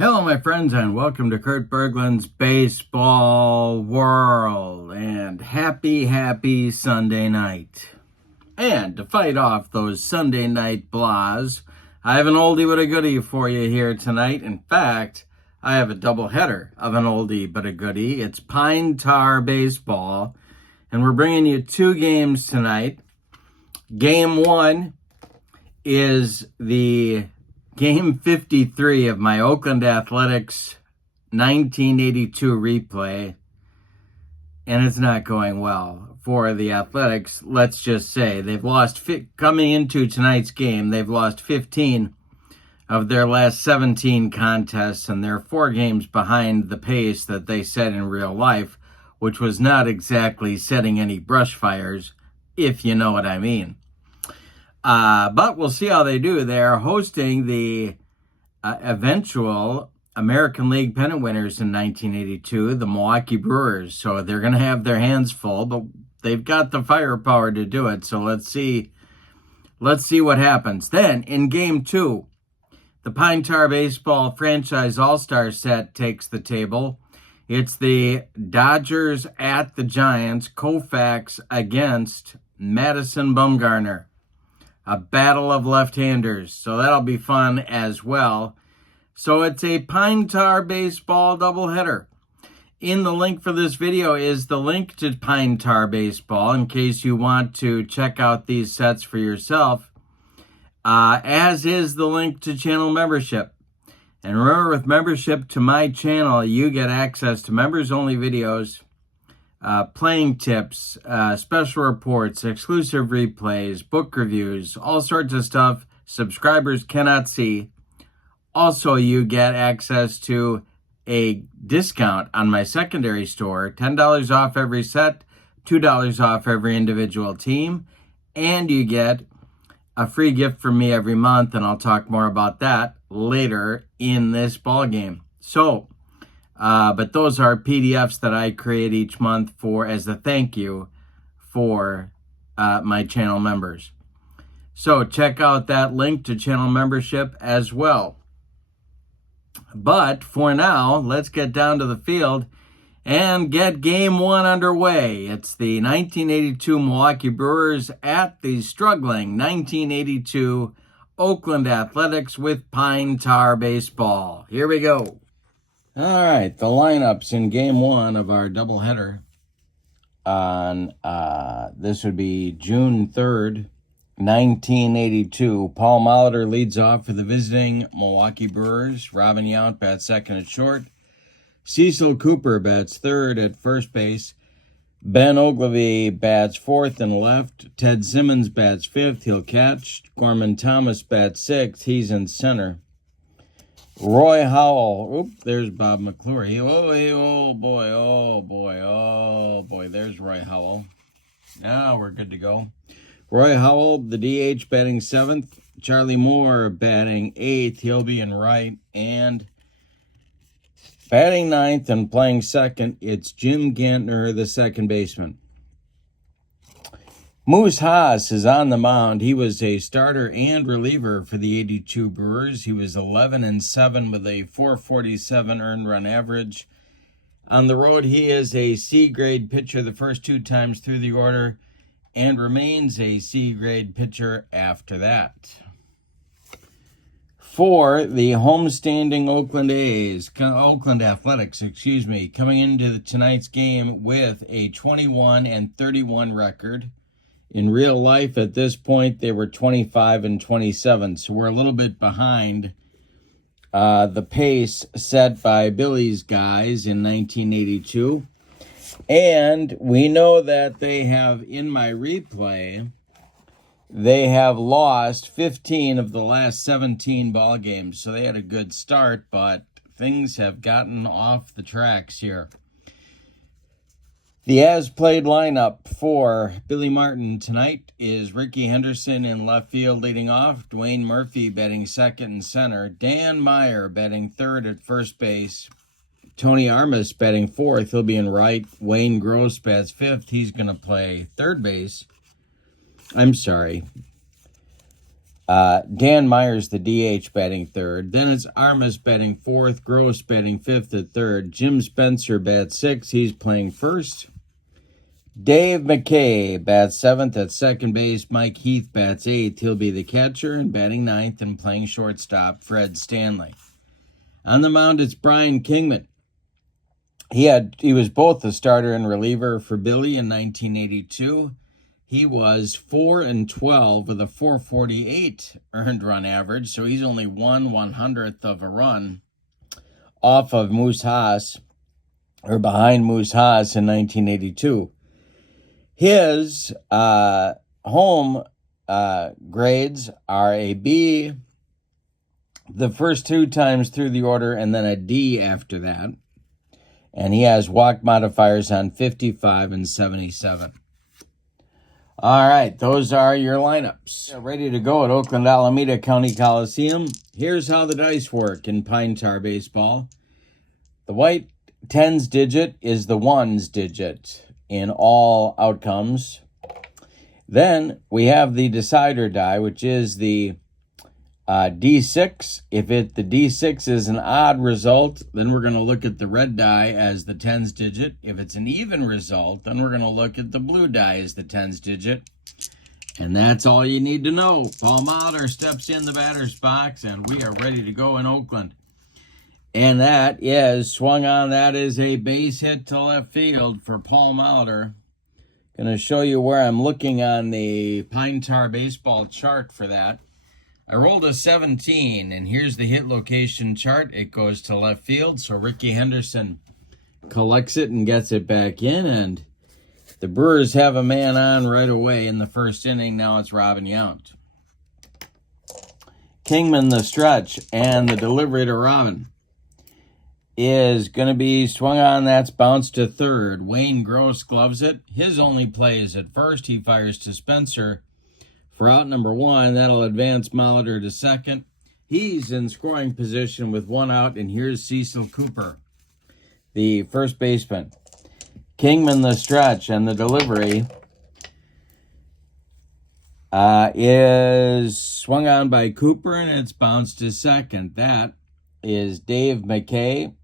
Hello, my friends, and welcome to Kurt Berglund's Baseball World. And happy Sunday night. And to fight off those Sunday night blahs, I have an oldie but a goodie for you here tonight. In fact, I have a doubleheader of an oldie but a goodie. It's Pine Tar Baseball, and we're bringing you two games tonight. Game one is the Game 53 of my Oakland Athletics 1982 replay, and it's not going well for the Athletics. Let's just say they've lost, coming into tonight's game, they've lost 15 of their last 17 contests, and they're 4 games behind the pace that they set in real life, which was not exactly setting any brush fires, if you know what I mean. But we'll see how they do. They're hosting the eventual American League pennant winners in 1982, the Milwaukee Brewers. So they're going to have their hands full, but they've got the firepower to do it. So let's see what happens. Then in game two, the Pine Tar Baseball franchise all-star set takes the table. It's the Dodgers at the Giants, Koufax against Madison Bumgarner. A battle of left-handers, so that'll be fun as well. So it's a Pine Tar Baseball doubleheader. In the link for this video is the link to Pine Tar Baseball in case you want to check out these sets for yourself, as is the link to channel membership. And remember, with membership to my channel, you get access to members-only videos, playing tips, special reports, exclusive replays, book reviews, all sorts of stuff subscribers cannot see. Also, you get access to a discount on my secondary store, $10 off every set, $2 off every individual team, and you get a free gift from me every month, and I'll talk more about that later in this ball game. So, but those are PDFs that I create each month as a thank you for my channel members. So check out that link to channel membership as well. But for now, let's get down to the field and get game one underway. It's the 1982 Milwaukee Brewers at the struggling 1982 Oakland Athletics with Pine Tar Baseball. Here we go. All right, the lineups in game one of our doubleheader on, this would be June 3rd, 1982. Paul Molitor leads off for the visiting Milwaukee Brewers. Robin Yount bats second at short. Cecil Cooper bats third at first base. Ben Ogilvy bats fourth and left. Ted Simmons bats fifth. He'll catch. Gorman Thomas bats sixth. He's in center. Roy Howell. There's Bob McClure. Oh boy. There's Roy Howell. Now we're good to go. Roy Howell, the DH, batting seventh. Charlie Moore batting eighth. He'll be in right. And batting ninth and playing second, it's Jim Gantner, the second baseman. Moose Haas is on the mound. He was a starter and reliever for the 82 Brewers. He was 11-7 with a 447 earned run average. On the road, he is a C-grade pitcher the first 2 times through the order and remains a C-grade pitcher after that. For the homestanding Oakland Athletics, coming into tonight's game with a 21-31 record. In real life, at this point, they were 25-27, so we're a little bit behind the pace set by Billy's guys in 1982. And we know that they have, in my replay, they have lost 15 of the last 17 ball games, so they had a good start, but things have gotten off the tracks here. The as-played lineup for Billy Martin tonight is Ricky Henderson in left field leading off, Dwayne Murphy batting second and center, Dan Meyer batting third at first base, Tony Armas batting fourth, he'll be in right, Wayne Gross bats fifth, he's going to play third base. Dan Myers, the DH, batting third. Then it's Armas batting fourth. Gross batting fifth at third. Jim Spencer bats sixth. He's playing first. Dave McKay bats seventh at second base. Mike Heath bats eighth. He'll be the catcher. And batting ninth and playing shortstop, Fred Stanley. On the mound, it's Brian Kingman. He was both the starter and reliever for Billy in 1982. He was 4-12 with a 448 earned run average, so he's only 1/100th of a run off of Moose Haas, or behind Moose Haas in 1982. His home grades are a B the first two times through the order, and then a D after that. And he has walk modifiers on 55 and 77. All right, those are your lineups. Ready to go at Oakland Alameda County Coliseum. Here's how the dice work in Pine Tar baseball. The white tens digit is the ones digit in all outcomes. Then we have the decider die, which is the D6. If the D6 is an odd result, then we're going to look at the red die as the tens digit. If it's an even result, then we're going to look at the blue die as the tens digit. And that's all you need to know. Paul Molitor steps in the batter's box, and we are ready to go in Oakland. And that is swung on. That is a base hit to left field for Paul Molitor. Going to show you where I'm looking on the Pine Tar baseball chart for that. I rolled a 17, and here's the hit location chart. It goes to left field, so Ricky Henderson collects it and gets it back in, and the Brewers have a man on right away in the first inning. Now it's Robin Yount. Kingman, the stretch, and the delivery to Robin is going to be swung on. That's bounced to third. Wayne Gross gloves it. His only play is at first. He fires to Spencer for out number one. That'll advance Molitor to second. He's in scoring position with one out, and here's Cecil Cooper, the first baseman. Kingman, the stretch, and the delivery is swung on by Cooper, and it's bounced to second. That is Dave McKay,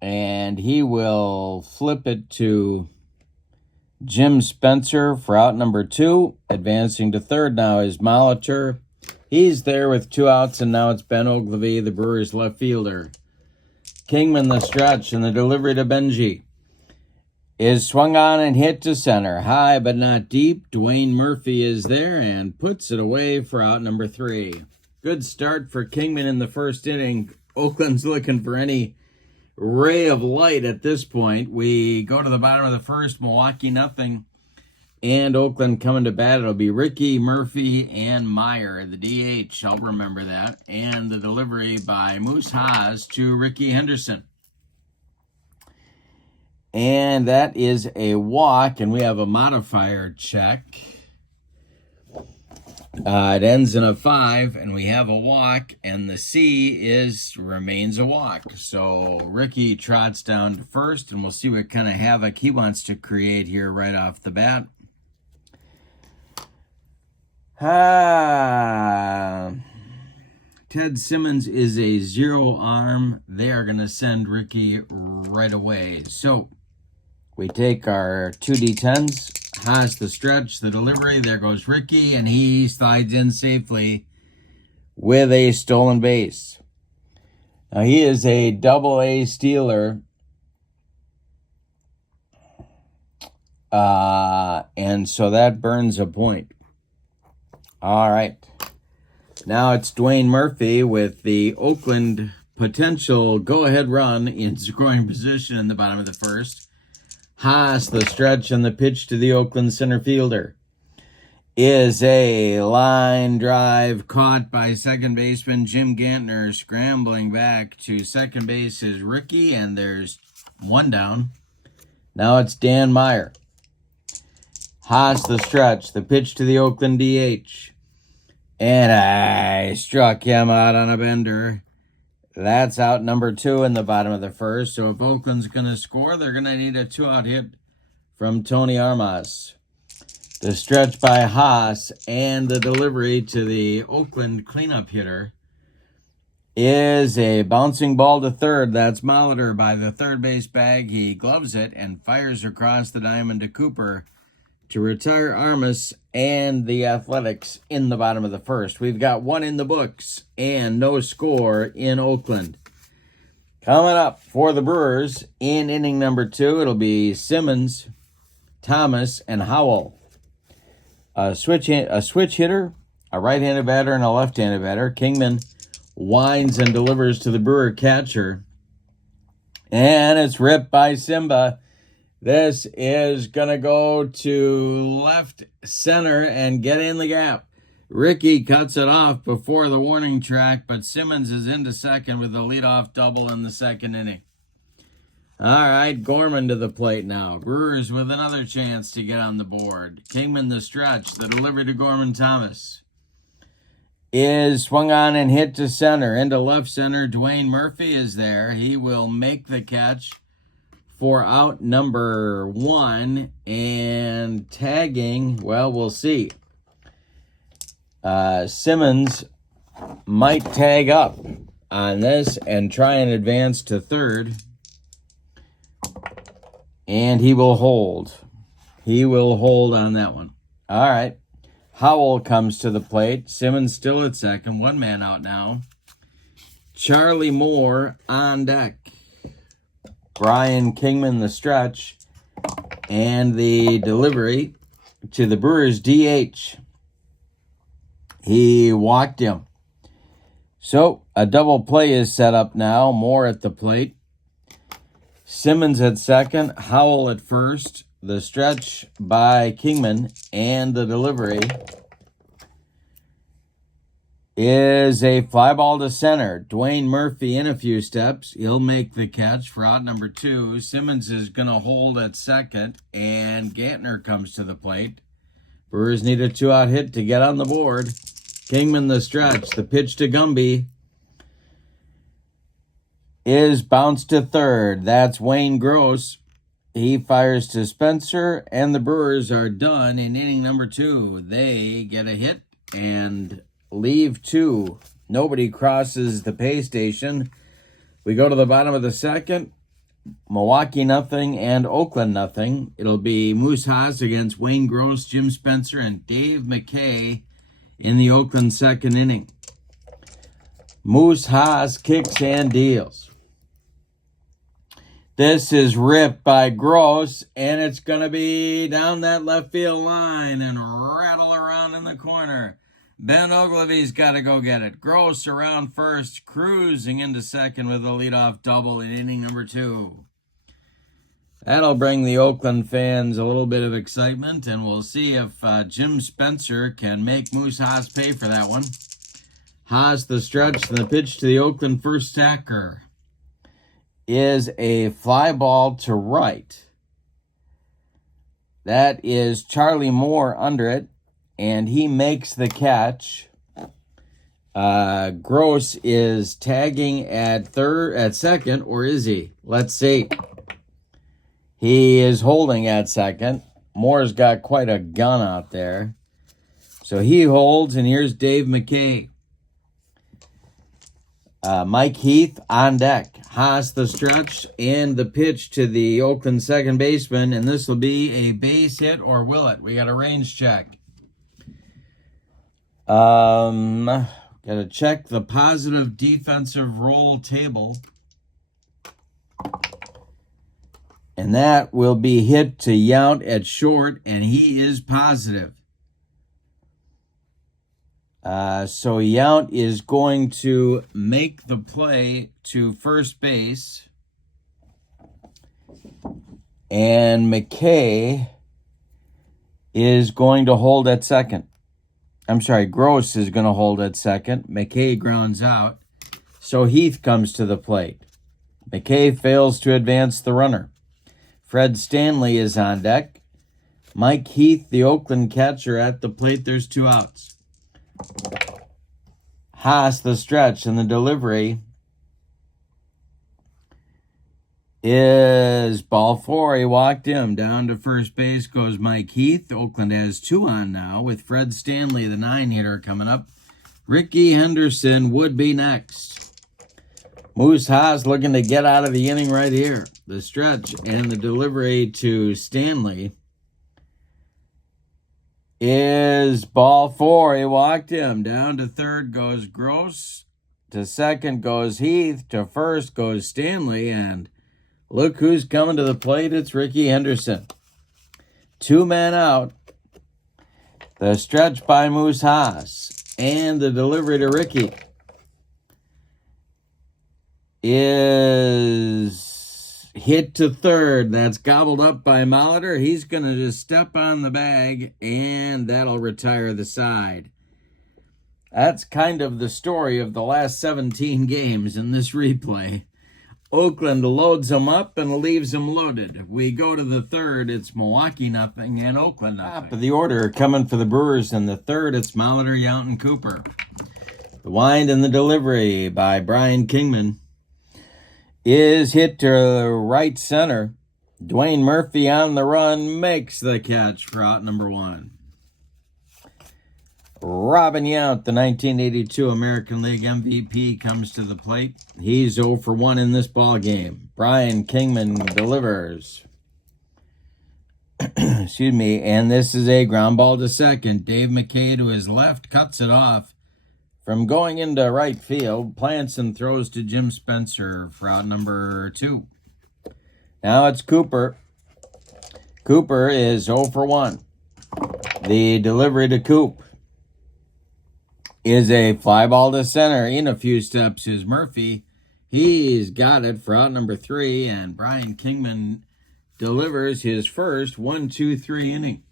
and he will flip it to Jim Spencer for out number two. Advancing to third now is Molitor. He's there with two outs, and now it's Ben Ogilvie, the Brewers left fielder. Kingman, the stretch, and the delivery to Benji is swung on and hit to center. High but not deep. Dwayne Murphy is there and puts it away for out number three. Good start for Kingman in the first inning. Oakland's looking for any ray of light at this point. We go to the bottom of the first. Milwaukee nothing. And Oakland coming to bat. It'll be Ricky, Murphy, and Meyer, the DH. I'll remember that. And the delivery by Moose Haas to Ricky Henderson. And that is a walk, and we have a modifier check. It ends in a 5, and we have a walk, and the C remains a walk. So Ricky trots down to first, and we'll see what kind of havoc he wants to create here right off the bat. Ted Simmons is a 0 arm. They are going to send Ricky right away. So we take our 2D10s. Haas the stretch, the delivery. There goes Ricky, and he slides in safely with a stolen base. Now he is a double-A stealer. And so that burns a point. All right. Now it's Dwayne Murphy with the Oakland potential go-ahead run in scoring position in the bottom of the first. Haas, the stretch, and the pitch to the Oakland center fielder is a line drive caught by second baseman Jim Gantner. Scrambling back to second base is Ricky, and there's one down. Now it's Dan Meyer. Haas, the stretch, the pitch to the Oakland DH. And I struck him out on a bender. That's out number 2 in the bottom of the first. So if Oakland's going to score, they're going to need a 2-out hit from Tony Armas. The stretch by Haas and the delivery to the Oakland cleanup hitter is a bouncing ball to third. That's Molitor by the third base bag. He gloves it and fires across the diamond to Cooper to retire Armas and the Athletics in the bottom of the first. We've got one in the books and no score in Oakland. Coming up for the Brewers in inning number 2, it'll be Simmons, Thomas, and Howell. A switch hitter, a right-handed batter, and a left-handed batter. Kingman winds and delivers to the Brewer catcher. And it's ripped by Simba. This is going to go to left center and get in the gap. Ricky cuts it off before the warning track, but Simmons is into second with a leadoff double in the second inning. All right, Gorman to the plate now. Brewers with another chance to get on the board. Kingman the stretch, the delivery to Gorman Thomas is swung on and hit to center. Into left center, Dwayne Murphy is there. He will make the catch for out number 1. And tagging, well, we'll see. Simmons might tag up on this and try and advance to third. And he will hold. He will hold on that one. All right. Howell comes to the plate. Simmons still at second. One man out now. Charlie Moore on deck. Brian Kingman the stretch. And the delivery to the Brewers DH. He walked him. So a double play is set up now. Moore at the plate. Simmons at second, Howell at first, the stretch by Kingman, and the delivery is a fly ball to center. Dwayne Murphy in a few steps. He'll make the catch for out number 2. Simmons is going to hold at second, and Gantner comes to the plate. Brewers need a 2-out hit to get on the board. Kingman the stretch, the pitch to Gumby is bounced to third. That's Wayne Gross. He fires to Spencer, and the Brewers are done in inning number 2. They get a hit and leave 2. Nobody crosses the pay station. We go to the bottom of the second. Milwaukee nothing and Oakland nothing. It'll be Moose Haas against Wayne Gross, Jim Spencer, and Dave McKay in the Oakland second inning. Moose Haas kicks and deals. This is ripped by Gross, and it's going to be down that left field line and rattle around in the corner. Ben Ogilvy's got to go get it. Gross around first, cruising into second with a leadoff double in inning number 2. That'll bring the Oakland fans a little bit of excitement, and we'll see if Jim Spencer can make Moose Haas pay for that one. Haas the stretch, and the pitch to the Oakland first stacker is a fly ball to right. That is Charlie Moore under it, and he makes the catch. Gross is tagging at second, or is he? Let's see. He is holding at second. Moore's got quite a gun out there. So he holds, and here's Dave McKay. Mike Heath on deck. Haas the stretch and the pitch to the Oakland second baseman, and this will be a base hit, or will it? We got a range check. Got to check the positive defensive roll table. And that will be hit to Yount at short, and he is positive. So Yount is going to make the play to first base. And McKay is going to hold at second. I'm sorry, Gross is going to hold at second. McKay grounds out. So Heath comes to the plate. McKay fails to advance the runner. Fred Stanley is on deck. Mike Heath, the Oakland catcher, at the plate. There's 2 outs. Haas the stretch, and the delivery is ball 4. He walked him. Down to first base goes Mike Heath. Oakland has 2 on now with Fred Stanley, the 9-hitter, coming up. Ricky Henderson would be next. Moose Haas looking to get out of the inning right here. The stretch and the delivery to Stanley is ball 4. He walked him. Down to third goes Gross. To second goes Heath. To first goes Stanley. And look who's coming to the plate. It's Ricky Henderson. 2 men out. The stretch by Moose Haas and the delivery to Ricky is hit to third. That's gobbled up by Molitor. He's going to just step on the bag, and that'll retire the side. That's kind of the story of the last 17 games in this replay. Oakland loads them up and leaves them loaded. We go to the third. It's Milwaukee nothing and Oakland nothing. Top of the order coming for the Brewers. In the third, it's Molitor, Yount, and Cooper. The wind and the delivery by Brian Kingman is hit to right center. Dwayne Murphy on the run makes the catch for out number 1. Robin Yount, the 1982 American League MVP, comes to the plate. He's 0 for 1 in this ball game. Brian Kingman delivers. Excuse me. And this is a ground ball to second. Dave McKay to his left cuts it off from going into right field. Plants and throws to Jim Spencer for out number 2. Now it's Cooper. Cooper is 0 for 1. The delivery to Coop is a fly ball to center. In a few steps is Murphy. He's got it for out number 3, and Brian Kingman delivers his first 1-2-3 inning.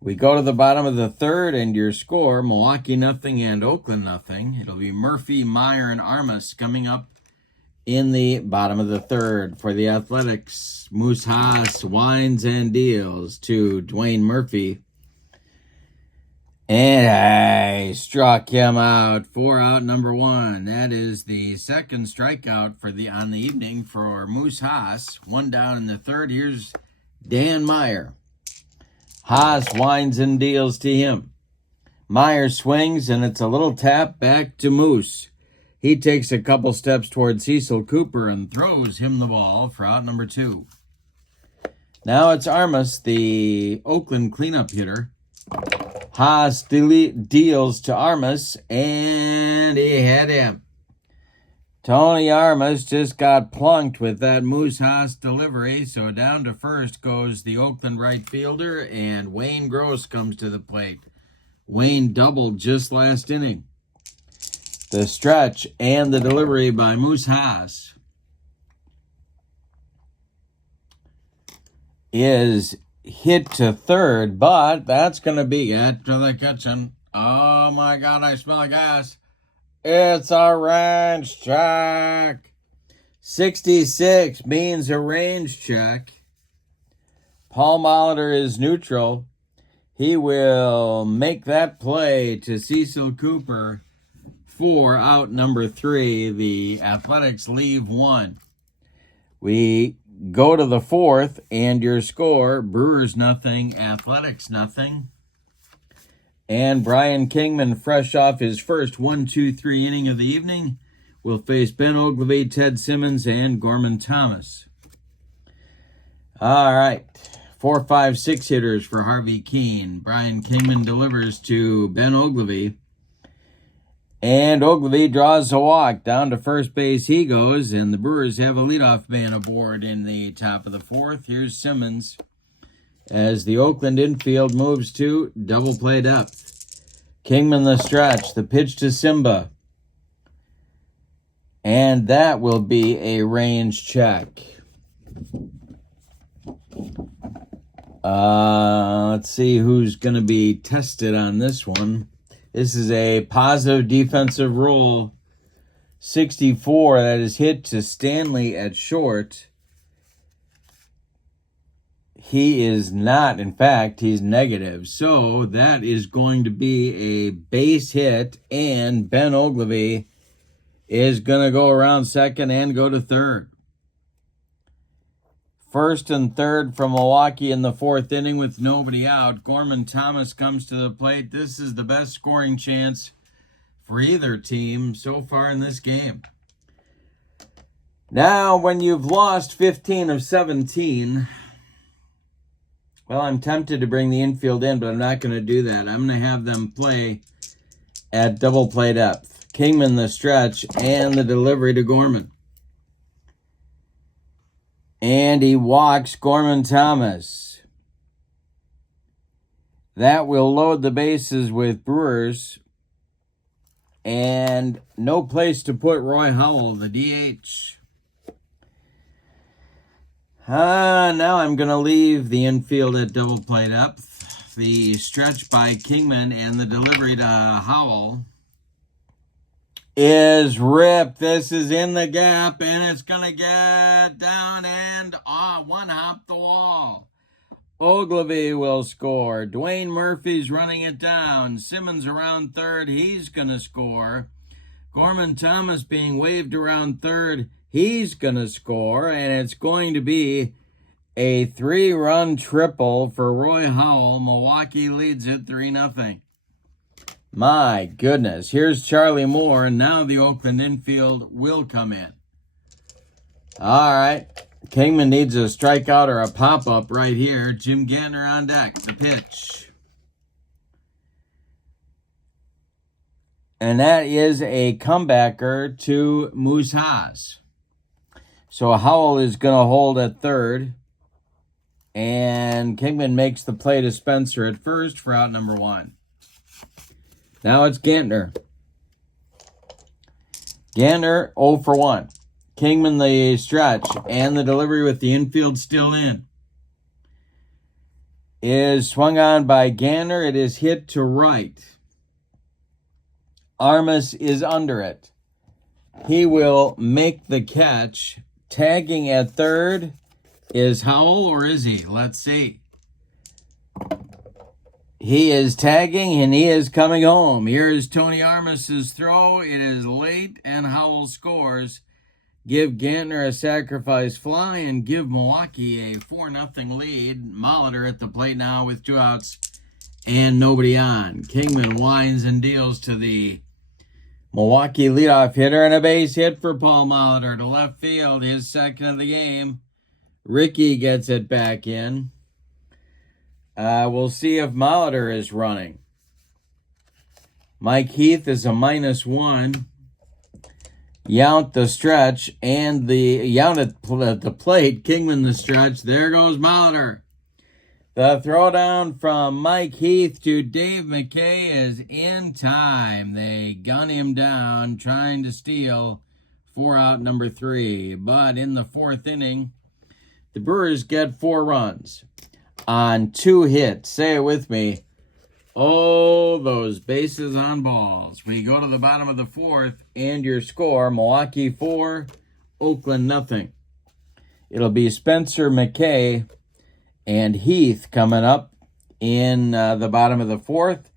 We go to the bottom of the third, and your score, Milwaukee nothing and Oakland nothing. It'll be Murphy, Meyer, and Armas coming up in the bottom of the third. For the Athletics, Moose Haas winds and deals to Dwayne Murphy. And I struck him out for out number 1. That is the second strikeout on the evening for Moose Haas. 1 down in the third. Here's Dan Meyer. Haas winds and deals to him. Meyer swings, and it's a little tap back to Moose. He takes a couple steps towards Cecil Cooper and throws him the ball for out number 2. Now it's Armas, the Oakland cleanup hitter. Haas deals to Armas, and he had him. Tony Armas just got plunked with that Moose Haas delivery, so down to first goes the Oakland right fielder, and Wayne Gross comes to the plate. Wayne doubled just last inning. The stretch and the delivery by Moose Haas is hit to third, but that's going to be it to the kitchen. Oh my God, I smell gas. It's a range check. 66 means a range check. Paul Molitor is neutral. He will make that play to Cecil Cooper for out number 3. The Athletics leave 1. We go to the fourth, and your score, Brewers nothing, Athletics nothing. And Brian Kingman, fresh off his first 1-2-3 inning of the evening, will face Ben Oglivie, Ted Simmons, and Gorman Thomas. All right, 4, 5, 6 hitters for Harvey Keene. Brian Kingman delivers to Ben Oglivie. And Oglivie draws a walk. Down to first base he goes, and the Brewers have a leadoff man aboard in the top of the fourth. Here's Simmons as the Oakland infield moves to double play depth. Kingman the stretch, the pitch to Simba. And that will be a range check. Let's see who's going to be tested on this one. This is a positive defensive roll. 64, that is hit to Stanley at short. He is not, in fact, he's negative. So that is going to be a base hit, and Ben Oglivie is going to go around second and go to third. First and third from Milwaukee in the fourth inning with nobody out. Gorman Thomas comes to the plate. This is the best scoring chance for either team so far in this game. Now, when you've lost 15 of 17, well, I'm tempted to bring the infield in, but I'm not going to do that. I'm going to have them play at double play depth. Kingman the stretch and the delivery to Gorman. And he walks Gorman Thomas. That will load the bases with Brewers. And no place to put Roy Howell, the DH. Now I'm going to leave the infield at double play depth. The stretch by Kingman and the delivery to Howell is ripped. This is in the gap, and it's going to get down and one hop the wall. Ogilvy will score. Dwayne Murphy's running it down. Simmons around third. He's going to score. Gorman Thomas being waved around third. He's going to score, and it's going to be a 3-run triple for Roy Howell. Milwaukee leads it 3-0. My goodness. Here's Charlie Moore, and now the Oakland infield will come in. All right. Kingman needs a strikeout or a pop-up right here. Jim Gantner on deck. The pitch. And that is a comebacker to Moose Haas. So Howell is going to hold at third. And Kingman makes the play to Spencer at first for out number 1. Now it's Gantner. Gantner 0 for 1. Kingman the stretch and the delivery with the infield still in. Is swung on by Gantner. It is hit to right. Armas is under it. He will make the catch. Tagging at third is Howell, or is he? Let's see. He is tagging, and he is coming home. Here is Tony Armas's throw. It is late, and Howell scores. Give Gantner a sacrifice fly and give Milwaukee a 4-0 lead. Molitor at the plate now with 2 outs and nobody on. Kingman winds and deals to the Milwaukee leadoff hitter, and a base hit for Paul Molitor to left field, his second of the game. Ricky gets it back in. We'll see if Molitor is running. Mike Heath is a -1. Yount the stretch, and the Yount at the plate. Kingman the stretch. There goes Molitor. The throwdown from Mike Heath to Dave McKay is in time. They gun him down, trying to steal for out number 3. But in the fourth inning, the Brewers get 4 runs on 2 hits. Say it with me. Oh, those bases on balls. We go to the bottom of the fourth, and your score, Milwaukee 4, Oakland 0. It'll be Spencer, McKay, and Heath coming up in the bottom of the fourth.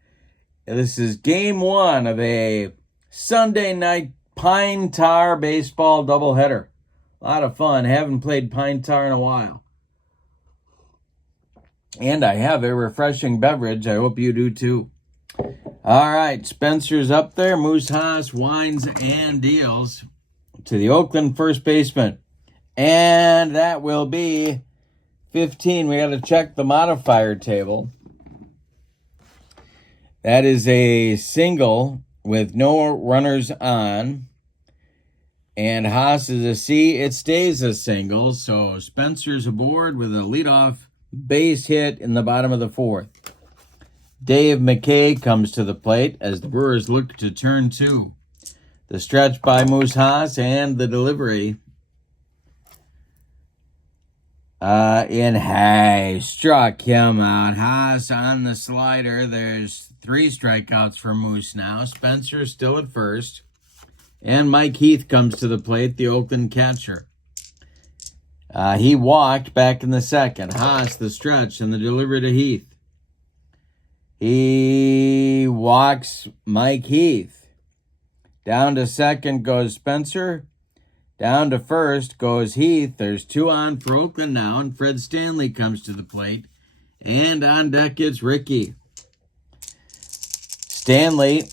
This is game 1 of a Sunday night Pine Tar baseball doubleheader. A lot of fun. Haven't played Pine Tar in a while. And I have a refreshing beverage. I hope you do too. All right, Spencer's up there. Moose Haas winds and deals to the Oakland first baseman. And that will be 15. We got to check the modifier table. That is a single with no runners on. And Haas is a C. It stays a single. So Spencer's aboard with a leadoff base hit in the bottom of the fourth. Dave McKay comes to the plate as the Brewers look to turn 2. The stretch by Moose Haas and the delivery. Struck him out. Haas on the slider. There's 3 strikeouts for Moose now. Spencer still at first. And Mike Heath comes to the plate, the Oakland catcher. He walked back in the second. Haas, the stretch, and the delivery to Heath. He walks Mike Heath. Down to second goes Spencer. Down to first goes Heath. There's 2 on for Oakland now, and Fred Stanley comes to the plate. And on deck it's Ricky. Stanley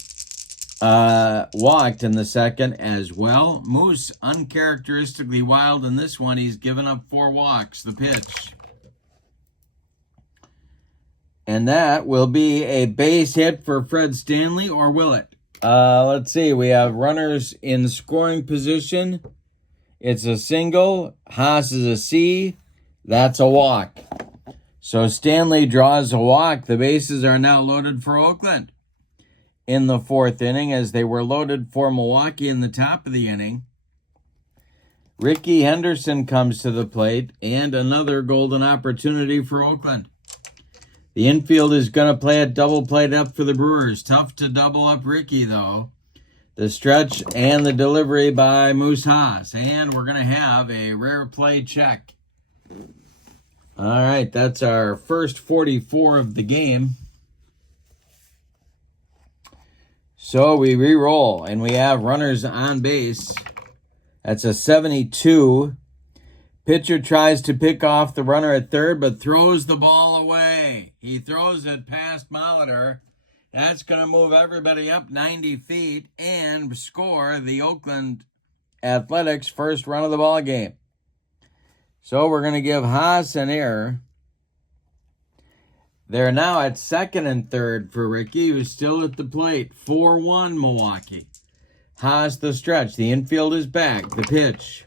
walked in the second as well. Moose uncharacteristically wild in this one. He's given up 4 walks. The pitch. And that will be a base hit for Fred Stanley, or will it? Let's see. We have runners in scoring position. It's a single. Haas is a C. That's a walk. So Stanley draws a walk. The bases are now loaded for Oakland in the 4th inning, as they were loaded for Milwaukee in the top of the inning. Ricky Henderson comes to the plate, and another golden opportunity for Oakland. The infield is going to play a double play up for the Brewers. Tough to double up Ricky, though. The stretch and the delivery by Moose Haas. And we're going to have a rare play check. All right, that's our first 44 of the game. So we re-roll, and we have runners on base. That's a 72. Pitcher tries to pick off the runner at third, but throws the ball away. He throws it past Molitor. That's going to move everybody up 90 feet and score the Oakland Athletics' first run of the ball game. So we're going to give Haas an error. They're now at second and third for Ricky, who's still at the plate. 4-1 Milwaukee. Haas the stretch. The infield is back. The pitch.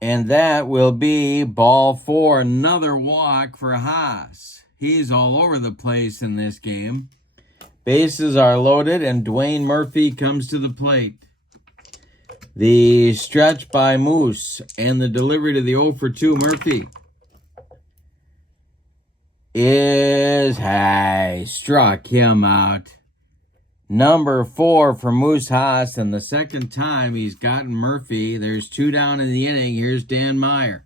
And that will be ball 4. Another walk for Haas. He's all over the place in this game. Bases are loaded, and Dwayne Murphy comes to the plate. The stretch by Moose and the delivery to the 0-for-2 Murphy is high. Struck him out. Number 4 for Moose Haas, and the second time he's gotten Murphy. There's 2 down in the inning. Here's Dan Meyer.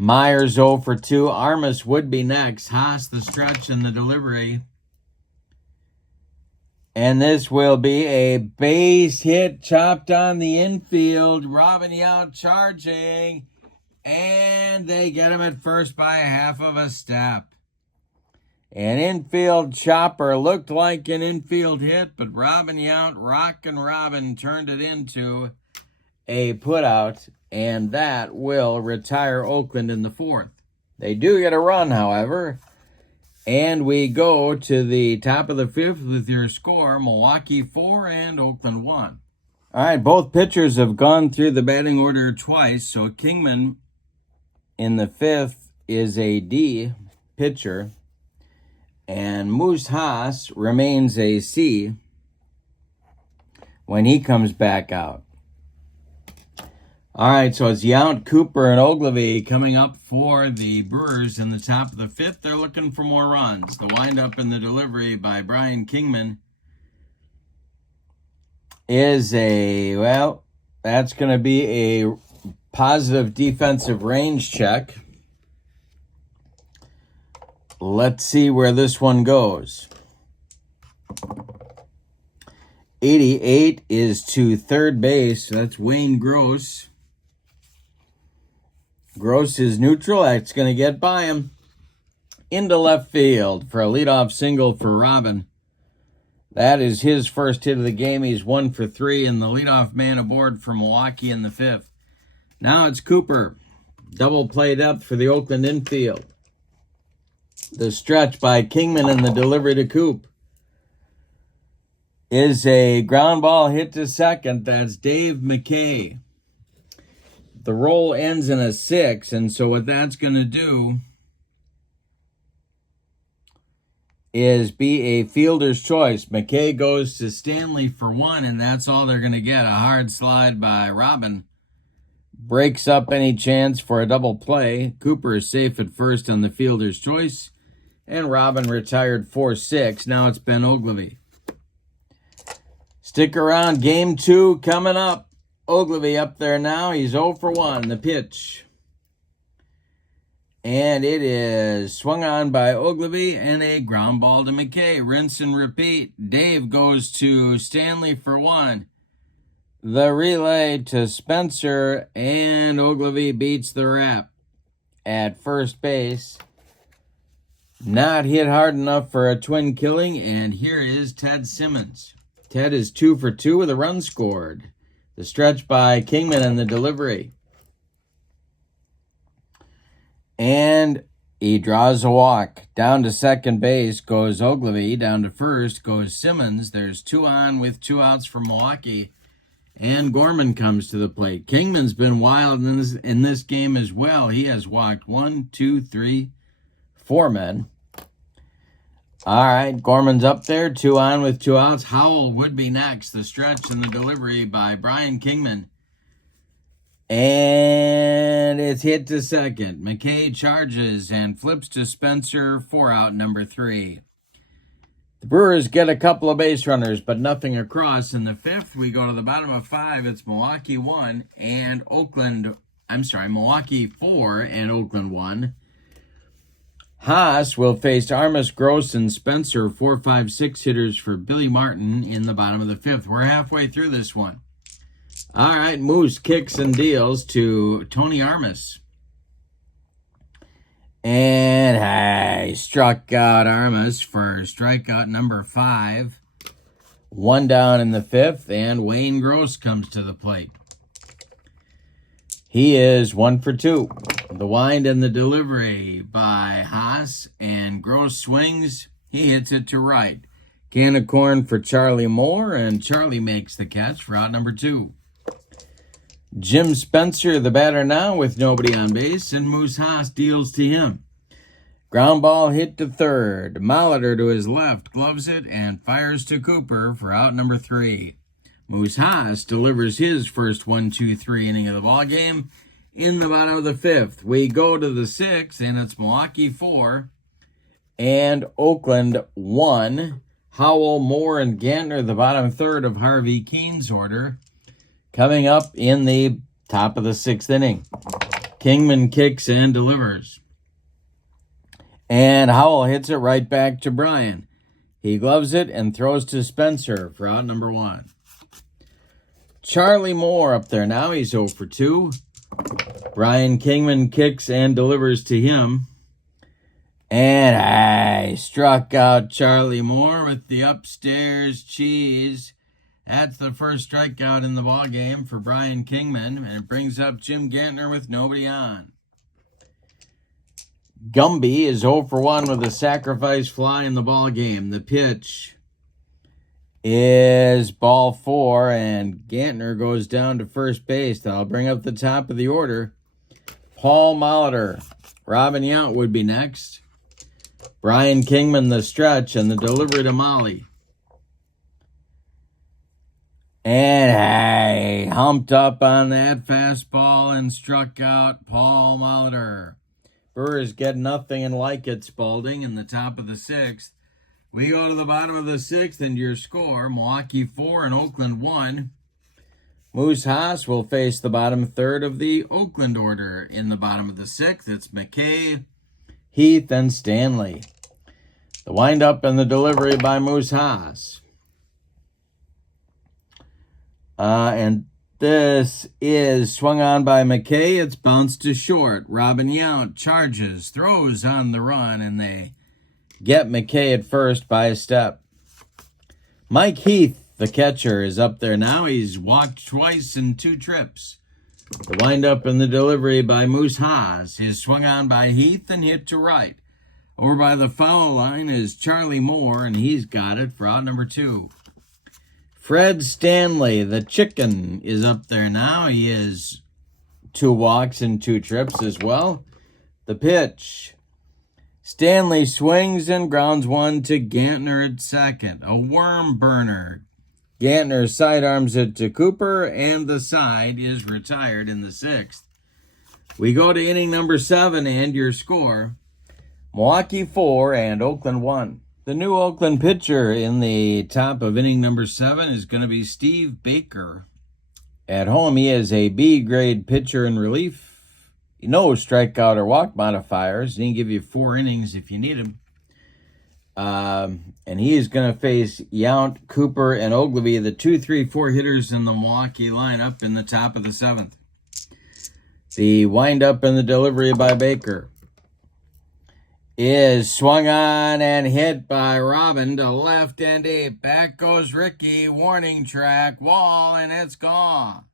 Meyer's 0-for-2. Armas would be next. Haas the stretch and the delivery. And this will be a base hit chopped on the infield. Robin Yount charging. And they get him at first by a half of a step. An infield chopper looked like an infield hit, but Robin Yount, Rockin' Robin, turned it into a putout, and that will retire Oakland in the 4th. They do get a run, however, and we go to the top of the 5th with your score, Milwaukee 4 and Oakland 1. All right, both pitchers have gone through the batting order twice, so Kingman in the 5th is a D pitcher, and Moose Haas remains a C when he comes back out. All right, so it's Yount, Cooper, and Ogilvy coming up for the Brewers in the top of the 5th. They're looking for more runs. The windup and the delivery by Brian Kingman is that's going to be a positive defensive range check. Let's see where this one goes. 88 is to third base. That's Wayne Gross. Gross is neutral. That's going to get by him. Into left field for a leadoff single for Robin. That is his first hit of the game. He's 1 for 3 and the leadoff man aboard for Milwaukee in the 5th. Now it's Cooper. Double play depth for the Oakland infield. The stretch by Kingman and the delivery to Coop is a ground ball hit to second. That's Dave McKay. The roll ends in a 6, and so what that's going to do is be a fielder's choice. McKay goes to Stanley for 1, and that's all they're going to get. A hard slide by Robin breaks up any chance for a double play. Cooper is safe at first on the fielder's choice, and Robin retired 4-6. Now it's Ben Ogilvy. Stick around. Game 2 coming up. Ogilvy up there now. He's 0 for 1. The pitch. And it is swung on by Ogilvy and a ground ball to McKay. Rinse and repeat. Dave goes to Stanley for one. The relay to Spencer, and Ogilvy beats the wrap at first base. Not hit hard enough for a twin killing, and here is Ted Simmons. Ted is 2 for 2 with a run scored. The stretch by Kingman and the delivery. And he draws a walk. Down to second base goes Ogilvy. Down to first goes Simmons. There's 2 on with 2 outs for Milwaukee. And Gorman comes to the plate. Kingman's been wild in this game as well. He has walked 1, 2, 3, 4 men. All right, Gorman's up there. 2 on with 2 outs. Howell would be next. The stretch and the delivery by Brian Kingman. And it's hit to second. McKay charges and flips to Spencer for out number 3. The Brewers get a couple of base runners, but nothing across. In the 5th, we go to the bottom of 5. It's Milwaukee 1 and Milwaukee 4 and Oakland 1. Haas will face Armas, Gross, and Spencer, 4, 5, 6 hitters for Billy Martin in the bottom of the 5th. We're halfway through this one. All right, Moose kicks and deals to Tony Armas. And he struck out Armas for strikeout number 5. 1 down in the 5th, and Wayne Gross comes to the plate. He is 1 for 2. The wind and the delivery by Haas, and Gross swings. He hits it to right. Can of corn for Charlie Moore, and Charlie makes the catch for out number 2. Jim Spencer, the batter now, with nobody on base, and Moose Haas deals to him. Ground ball hit to third. Molitor to his left, gloves it, and fires to Cooper for out number 3. Moose Haas delivers his first 1-2-3 inning of the ball game in the bottom of the 5th. We go to the 6th, and it's Milwaukee 4 and Oakland 1. Howell, Moore, and Gantner, the bottom third of Harvey Keene's order. Coming up in the top of the 6th inning, Kingman kicks and delivers. And Howell hits it right back to Brian. He gloves it and throws to Spencer for out number 1. Charlie Moore up there now. He's 0 for 2. Brian Kingman kicks and delivers to him. And I struck out Charlie Moore with the upstairs cheese. That's the first strikeout in the ball game for Brian Kingman, and it brings up Jim Gantner with nobody on. Gumby is 0 for 1 with a sacrifice fly in the ball game. The pitch is ball 4, and Gantner goes down to first base. That'll bring up the top of the order. Paul Molitor. Robin Yount would be next. Brian Kingman the stretch and the delivery to Molly. And I humped up on that fastball and struck out Paul Molitor. Brewers get nothing and like it, Spalding, in the top of the 6th. We go to the bottom of the 6th, and your score, Milwaukee 4 and Oakland 1. Moose Haas will face the bottom third of the Oakland order. In the bottom of the 6th, it's McKay, Heath, and Stanley. The windup and the delivery by Moose Haas. And this is swung on by McKay. It's bounced to short. Robin Yount charges, throws on the run, and they get McKay at first by a step. Mike Heath, the catcher, is up there now. He's walked twice in 2 trips. The windup and the delivery by Moose Haas is swung on by Heath and hit to right. Over by the foul line is Charlie Moore, and he's got it for out number 2. Fred Stanley, the chicken, is up there now. He is 2 walks and 2 trips as well. The pitch. Stanley swings and grounds one to Gantner at second. A worm burner. Gantner sidearms it to Cooper, and the side is retired in the 6th. We go to inning number 7, and your score, Milwaukee 4 and Oakland 1. The new Oakland pitcher in the top of inning number 7 is going to be Steve Baker. At home, he is a B-grade pitcher in relief. no strikeout or walk modifiers. He can give you 4 innings if you need him. And he is going to face Yount, Cooper, and Ogilvy, the 2, 3, 4 hitters in the Milwaukee lineup in the top of the 7th. The windup and the delivery by Baker is swung on and hit by Robin to left and deep. Back goes Ricky, warning track, wall, and it's gone.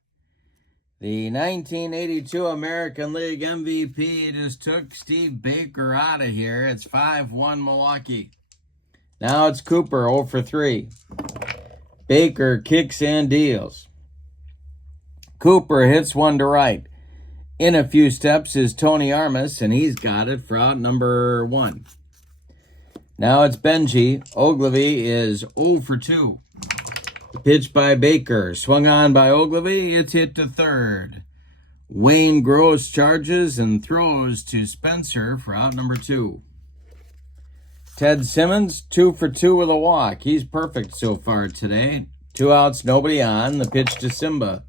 The 1982 American League MVP just took Steve Baker out of here. It's 5-1 Milwaukee. Now it's Cooper, 0 for 3. Baker kicks and deals. Cooper hits one to right. In a few steps is Tony Armas, and he's got it for out number 1. Now it's Benji. Ogilvy is 0 for 2. The pitch by Baker, swung on by Ogilvy, it's hit to third. Wayne Gross charges and throws to Spencer for out number 2. Ted Simmons, 2 for 2 with a walk. He's perfect so far today. 2 outs, nobody on. The pitch to Simba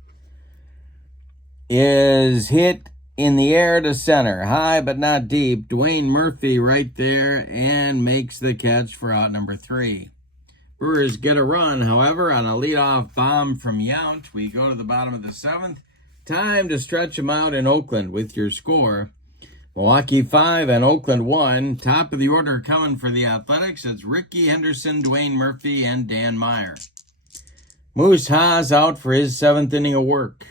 is hit in the air to center. High but not deep. Dwayne Murphy right there and makes the catch for out number 3. Brewers get a run, however, on a leadoff bomb from Yount. We go to the bottom of the 7th. Time to stretch them out in Oakland with your score. Milwaukee 5 and Oakland 1. Top of the order coming for the Athletics. It's Ricky Henderson, Dwayne Murphy, and Dan Meyer. Moose Haas out for his 7th inning of work.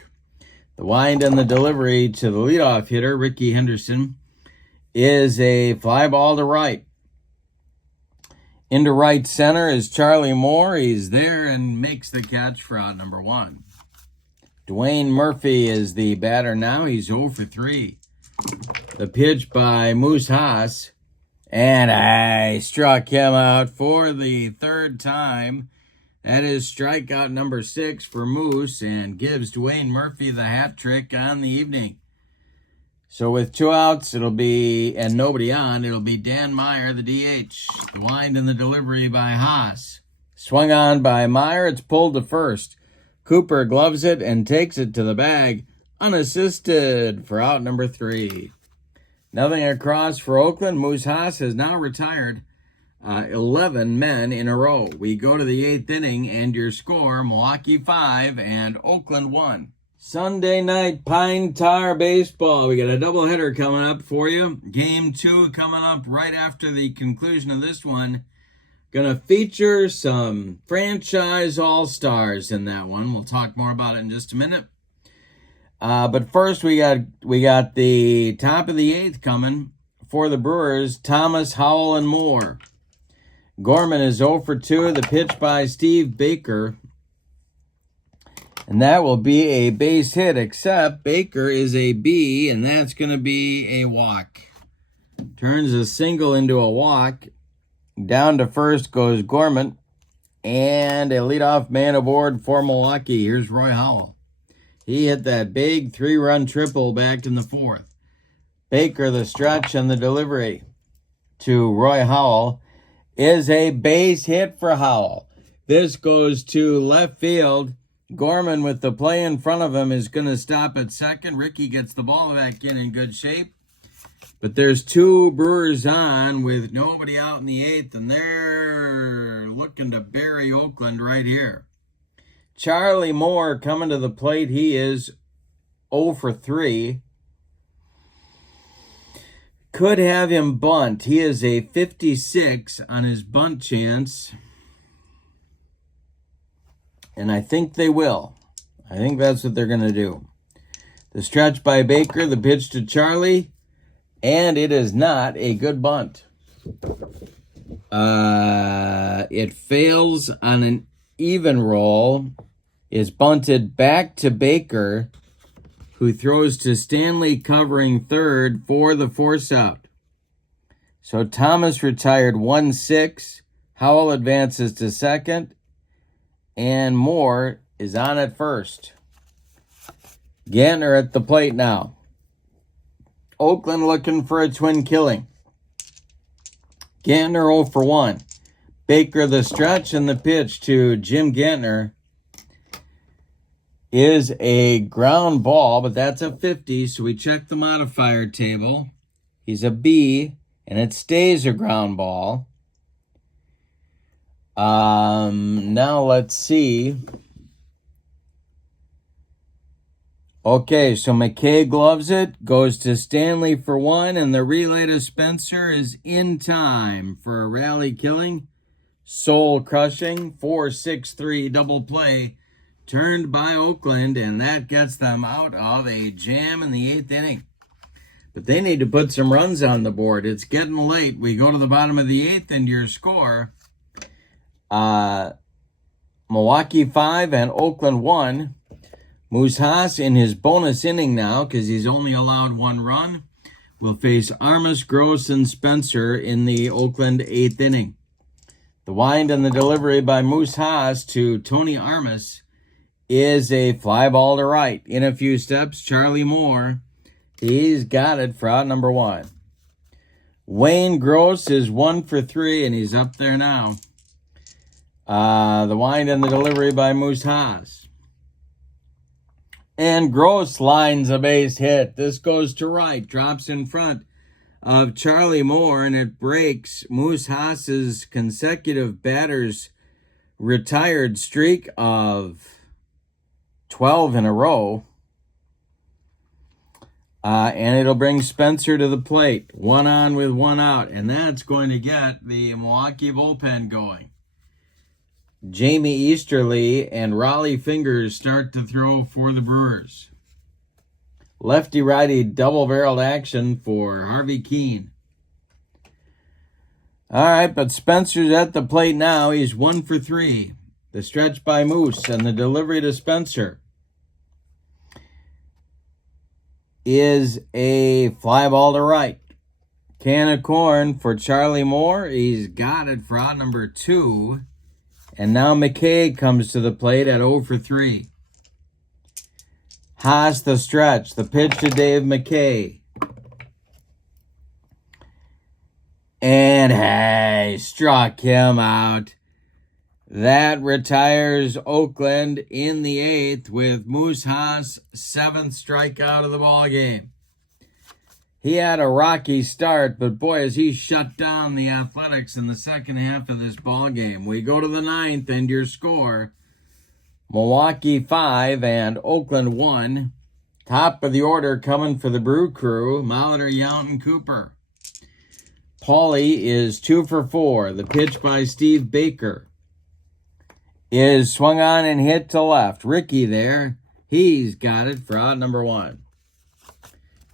The wind and the delivery to the leadoff hitter, Ricky Henderson, is a fly ball to right. Into right center is Charlie Moore. He's there and makes the catch for out number 1. Dwayne Murphy is the batter now. He's 0 for 3. The pitch by Moose Haas, and I struck him out for the 3rd time. That is strikeout number 6 for Moose and gives Dwayne Murphy the hat trick on the evening. So with 2 outs, it'll be, and nobody on, it'll be Dan Meyer, the DH. The wind and the delivery by Haas. Swung on by Meyer, it's pulled to first. Cooper gloves it and takes it to the bag, unassisted for out number 3. Nothing across for Oakland. Moose Haas has now retired 11 men in a row. We go to the 8th inning, and your score, Milwaukee 5 and Oakland 1. Sunday night Pine Tar Baseball. We got a doubleheader coming up for you. Game 2 coming up right after the conclusion of this one. Going to feature some franchise all-stars in that one. We'll talk more about it in just a minute. But first, we got the top of the 8th coming for the Brewers. Thomas, Howell, and Moore. Gorman is 0 for 2. The pitch by Steve Baker. And that will be a base hit, except Baker is a B, and that's going to be a walk. Turns a single into a walk. Down to first goes Gorman. And a leadoff man aboard for Milwaukee. Here's Roy Howell. He hit that big 3-run triple back in the 4th. Baker, the stretch and the delivery to Roy Howell is a base hit for Howell. This goes to left field. Gorman, with the play in front of him, is going to stop at second. Ricky gets the ball back in good shape. But there's 2 Brewers on with nobody out in the 8th, and they're looking to bury Oakland right here. Charlie Moore coming to the plate. He is 0 for 3. Could have him bunt. He is a 56 on his bunt chance. And I think they will. I think that's what they're going to do. The stretch by Baker, the pitch to Charlie, and it is not a good bunt. It fails on an even roll. Is bunted back to Baker, who throws to Stanley covering third for the force out. So Thomas retired 1-6. Howell advances to second. And Moore is on at first. Gantner at the plate now. Oakland looking for a twin killing. Gantner 0 for 1. Baker the stretch and the pitch to Jim Gantner is a ground ball, but that's a 50, so we check the modifier table. He's a B, and it stays a ground ball. Now let's see. Okay, so McKay gloves it, goes to Stanley for one, and the relay to Spencer is in time for a rally killing, soul crushing, 4-6-3 double play, turned by Oakland, and that gets them out of a jam in the 8th inning. But they need to put some runs on the board. It's getting late. We go to the bottom of the 8th, and your score, Milwaukee 5 and Oakland 1. Moose Haas in his bonus inning now, because he's only allowed one run, will face Armas, Gross, and Spencer in the Oakland 8th inning. The wind and the delivery by Moose Haas to Tony Armas is a fly ball to right. In a few steps, Charlie Moore, he's got it for out number 1. Wayne Gross is 1 for 3, and he's up there now. The wind and the delivery by Moose Haas. And Gross lines a base hit. This goes to right, drops in front of Charlie Moore, and it breaks Moose Haas's consecutive batters retired streak of 12 in a row. And it'll bring Spencer to the plate. 1 on with 1 out, and that's going to get the Milwaukee bullpen going. Jamie Easterly and Raleigh Fingers start to throw for the Brewers. Lefty-righty double-barreled action for Harvey Keene. All right, but Spencer's at the plate now. He's 1 for 3. The stretch by Moose and the delivery to Spencer is a fly ball to right. Can of corn for Charlie Moore. He's got it for out number 2. And now McKay comes to the plate at 0 for 3. Haas the stretch. The pitch to Dave McKay. And hey, struck him out. That retires Oakland in the 8th with Moose Haas' 7th strikeout of the ball game. He had a rocky start, but boy, has he shut down the Athletics in the second half of this ball game. We go to the 9th, and your score, Milwaukee 5 and Oakland 1. Top of the order coming for the Brew Crew, Molitor, Yount, and Cooper. Paulie is 2 for 4. The pitch by Steve Baker is swung on and hit to left. Ricky there, he's got it for out number 1.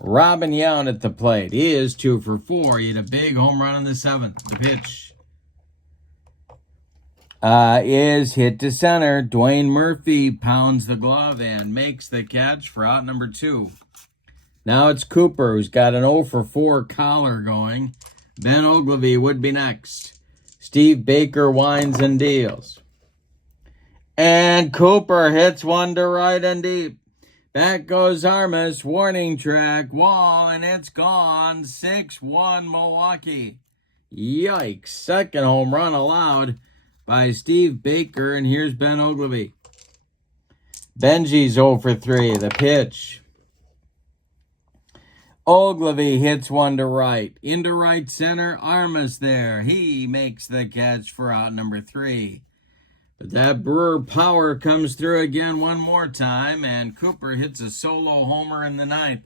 Robin Yount at the plate. He is 2 for 4. He had a big home run in the 7th. The pitch is hit to center. Dwayne Murphy pounds the glove and makes the catch for out number 2. Now it's Cooper, who's got an 0 for 4 collar going. Ben Ogilvy would be next. Steve Baker winds and deals. And Cooper hits one to right and deep. Back goes Armas, warning track, wall, and it's gone. 6-1 Milwaukee. Yikes. Second home run allowed by Steve Baker, and here's Ben Ogilvy. Benji's 0 for 3. The pitch. Ogilvy hits one to right. Into right center, Armas there. He makes the catch for out number 3. But that Brewer power comes through again one more time, and Cooper hits a solo homer in the 9th.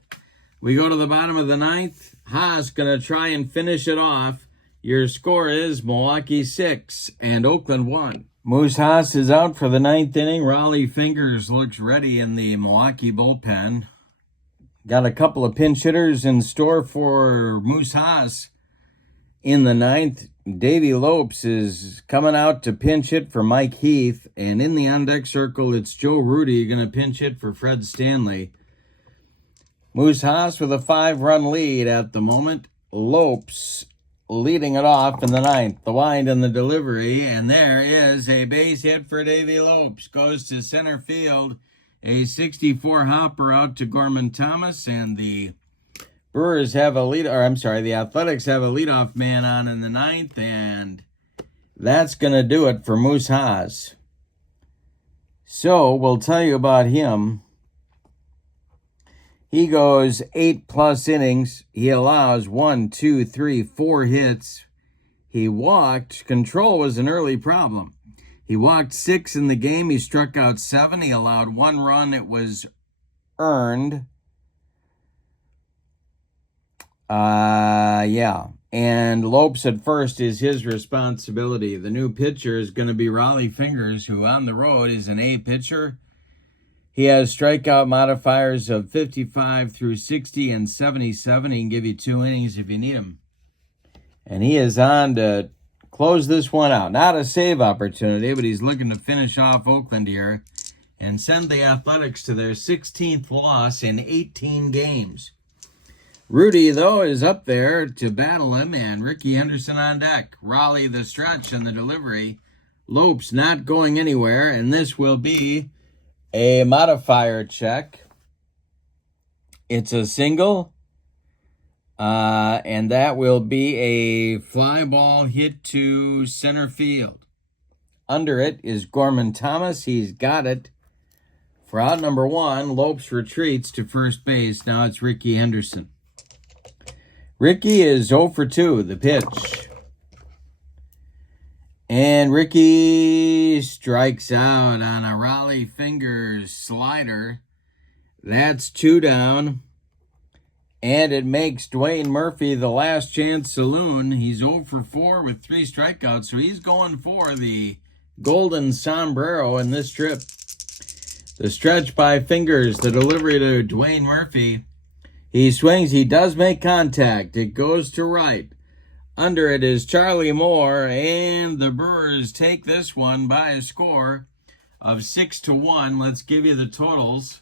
We go to the bottom of the 9th. Haas going to try and finish it off. Your score is Milwaukee 6 and Oakland 1. Moose Haas is out for the 9th inning. Raleigh Fingers looks ready in the Milwaukee bullpen. Got a couple of pinch hitters in store for Moose Haas in the 9th. Davey Lopes is coming out to pinch hit for Mike Heath. And in the on-deck circle, it's Joe Rudy going to pinch hit for Fred Stanley. Moose Haas with a 5-run lead at the moment. Lopes leading it off in the 9th. The wind and the delivery. And there is a base hit for Davey Lopes. Goes to center field. A 64 hopper out to Gorman Thomas. And the Brewers have the Athletics have a leadoff man on in the 9th, and that's going to do it for Moose Haas. So we'll tell you about him. He goes 8+ innings. He allows 1, 2, 3, 4 hits. He walked. Control was an early problem. He walked 6 in the game. He struck out 7. He allowed 1 run. It was earned. And Lopes at first is his responsibility. The new pitcher is going to be Raleigh Fingers, who on the road is an A pitcher. He has strikeout modifiers of 55 through 60 and 77. He can give you 2 innings if you need him. And he is on to close this one out. Not a save opportunity, but he's looking to finish off Oakland here and send the Athletics to their 16th loss in 18 games. Rudy, though, is up there to battle him, and Ricky Henderson on deck. Raleigh the stretch and the delivery. Lopes not going anywhere, and this will be a modifier check. It's a single, and that will be a fly ball hit to center field. Under it is Gorman Thomas. He's got it. For out number 1, Lopes retreats to first base. Now it's Ricky Henderson. Ricky is 0 for 2, the pitch. And Ricky strikes out on a Raleigh Fingers slider. That's 2 down. And it makes Dwayne Murphy the last chance saloon. He's 0 for 4 with 3 strikeouts. So he's going for the golden sombrero in this trip. The stretch by Fingers, the delivery to Dwayne Murphy. He swings, he does make contact. It goes to right. Under it is Charlie Moore, and the Brewers take this one by a score of 6-1. Let's give you the totals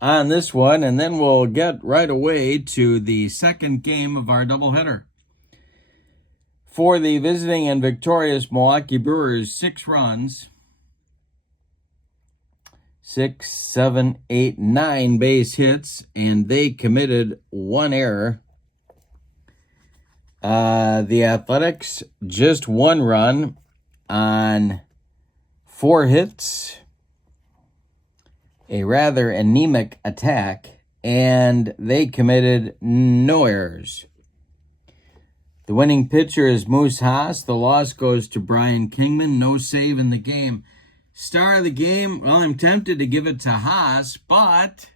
on this one, and then we'll get right away to the second game of our doubleheader. For the visiting and victorious Milwaukee Brewers, 6 runs. 6, 7, 8, 9 base hits, and they committed 1 error. The Athletics, just 1 run on 4 hits. A rather anemic attack, and they committed no errors. The winning pitcher is Moose Haas. The loss goes to Brian Kingman. No save in the game. Star of the game, well, I'm tempted to give it to Haas, but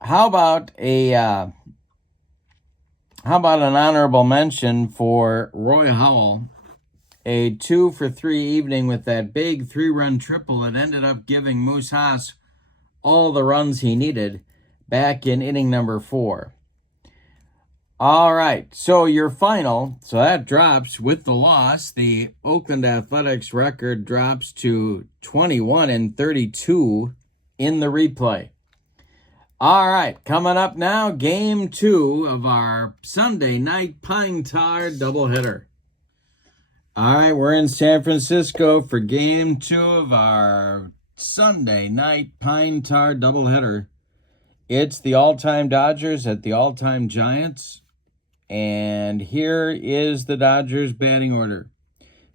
how about an honorable mention for Roy Howell? A 2 for 3 evening with that big 3-run triple that ended up giving Moose Haas all the runs he needed back in inning number 4. All right, so your final, so that drops with the loss. The Oakland Athletics record drops to 21-32 in the replay. All right, coming up now, Game 2 of our Sunday night Pine Tar doubleheader. All right, we're in San Francisco for Game 2 of our Sunday night Pine Tar doubleheader. It's the all-time Dodgers at the all-time Giants. And here is the Dodgers batting order.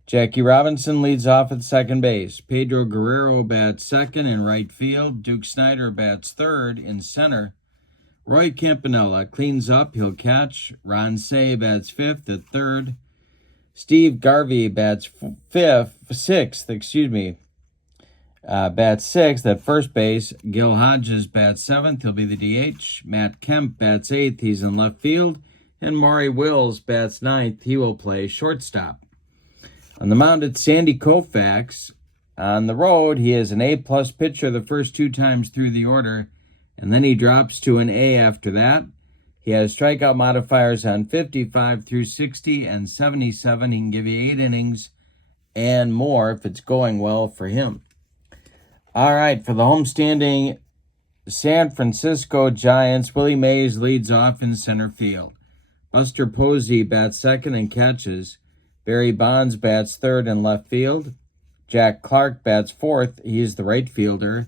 Jackie Robinson leads off at second base. Pedro Guerrero bats second in right field. Duke Snider bats third in center. Roy Campanella cleans up. He'll catch. Ron Cey bats fifth at third. Steve Garvey bats sixth at first base. Gil Hodges bats seventh. He'll be the DH. Matt Kemp bats eighth. He's in left field. And Maury Wills bats ninth. He will play shortstop. On the mound, it's Sandy Koufax. On the road, he is an A-plus pitcher the first 2 times through the order, and then he drops to an A after that. He has strikeout modifiers on 55 through 60 and 77. He can give you 8 innings and more if it's going well for him. All right, for the homestanding San Francisco Giants, Willie Mays leads off in center field. Buster Posey bats second and catches. Barry Bonds bats third in left field. Jack Clark bats fourth. He's the right fielder.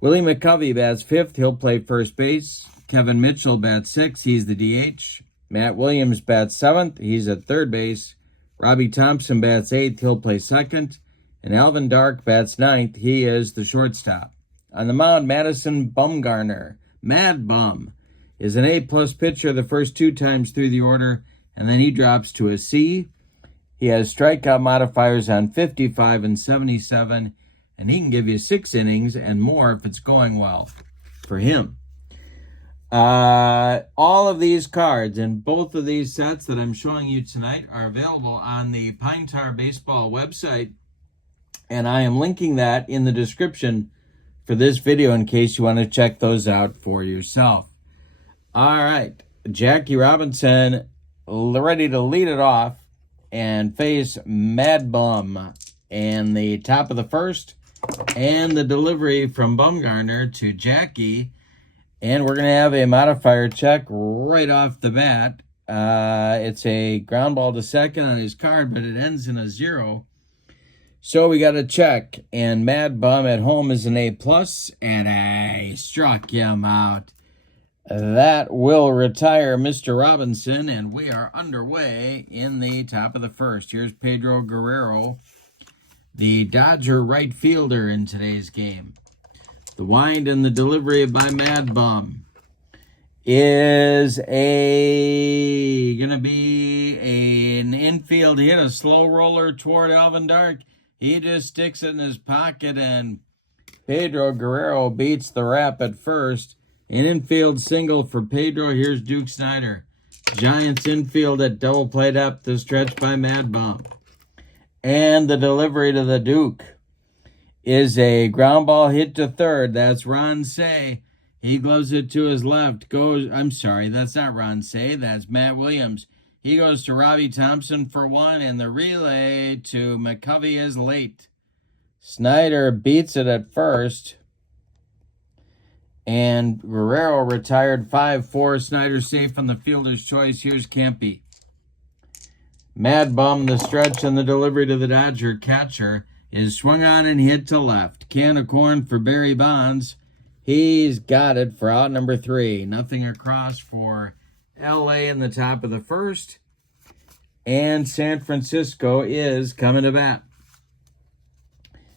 Willie McCovey bats fifth. He'll play first base. Kevin Mitchell bats sixth. He's the DH. Matt Williams bats seventh. He's at third base. Robbie Thompson bats eighth. He'll play second. And Alvin Dark bats ninth. He is the shortstop. On the mound, Madison Bumgarner, Mad Bum, is an A-plus pitcher the first 2 times through the order, and then he drops to a C. He has strikeout modifiers on 55 and 77, and he can give you 6 innings and more if it's going well for him. All of these cards in both of these sets that I'm showing you tonight are available on the Pine Tar Baseball website, and I am linking that in the description for this video in case you want to check those out for yourself. All right, Jackie Robinson ready to lead it off and face Mad Bum in the top of the first, and the delivery from Bumgarner to Jackie. And we're going to have a modifier check right off the bat. It's a ground ball to second on his card, but it ends in a 0. So we got a check, and Mad Bum at home is an A+, and I struck him out. That will retire Mr. Robinson, and we are underway in the top of the first. Here's Pedro Guerrero, the Dodger right fielder in today's game. The wind and the delivery by Mad Bum is going to be an infield hit, a slow roller toward Alvin Dark. He just sticks it in his pocket, and Pedro Guerrero beats the rap at first. An infield single for Pedro. Here's Duke Snider. Giants infield at double play depth, the stretch by Mad Bum. And the delivery to the Duke is a ground ball hit to third. That's Ron Say. He gloves it to his left. I'm sorry, that's not Ron Say. That's Matt Williams. He goes to Robbie Thompson for 1, and the relay to McCovey is late. Snyder beats it at first, and Guerrero retired 5-4. Snyder safe on the fielder's choice. Here's Campy. Mad Bum, the stretch and the delivery to the Dodger catcher is swung on and hit to left. Can of corn for Barry Bonds. He's got it for out number 3. Nothing across for L.A. in the top of the first. And San Francisco is coming to bat.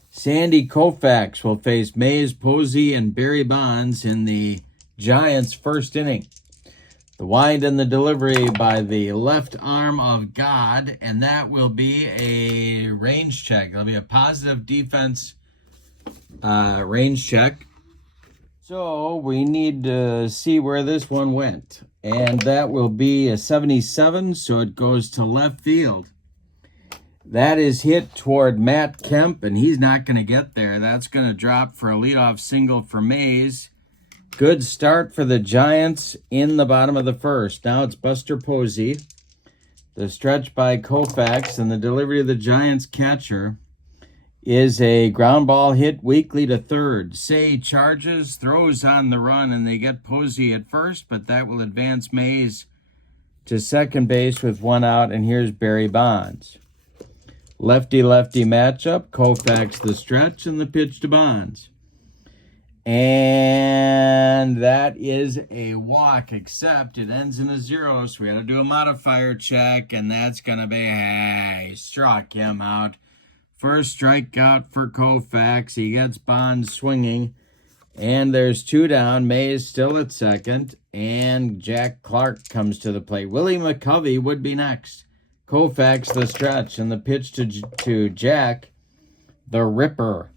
Sandy Koufax will face Mays, Posey, and Barry Bonds in the Giants' first inning. The wind and the delivery by the left arm of God, and that will be a range check. It'll be a positive defense range check. So we need to see where this one went, and that will be a 77, so it goes to left field. That is hit toward Matt Kemp, and he's not going to get there. That's going to drop for a leadoff single for Mays. Good start for the Giants in the bottom of the first. Now it's Buster Posey. The stretch by Koufax, and the delivery of the Giants catcher is a ground ball hit weakly to third. Say charges, throws on the run, and they get Posey at first, but that will advance Mays to second base with 1 out, and here's Barry Bonds. Lefty-lefty matchup, Koufax the stretch, and the pitch to Bonds. And that is a walk, except it ends in a 0, so we got to do a modifier check, and that's going to be, hey, struck him out. First strikeout for Koufax. He gets Bonds swinging, and there's 2 down. Mays still at second, and Jack Clark comes to the plate. Willie McCovey would be next. Koufax the stretch, and the pitch to Jack, the Ripper,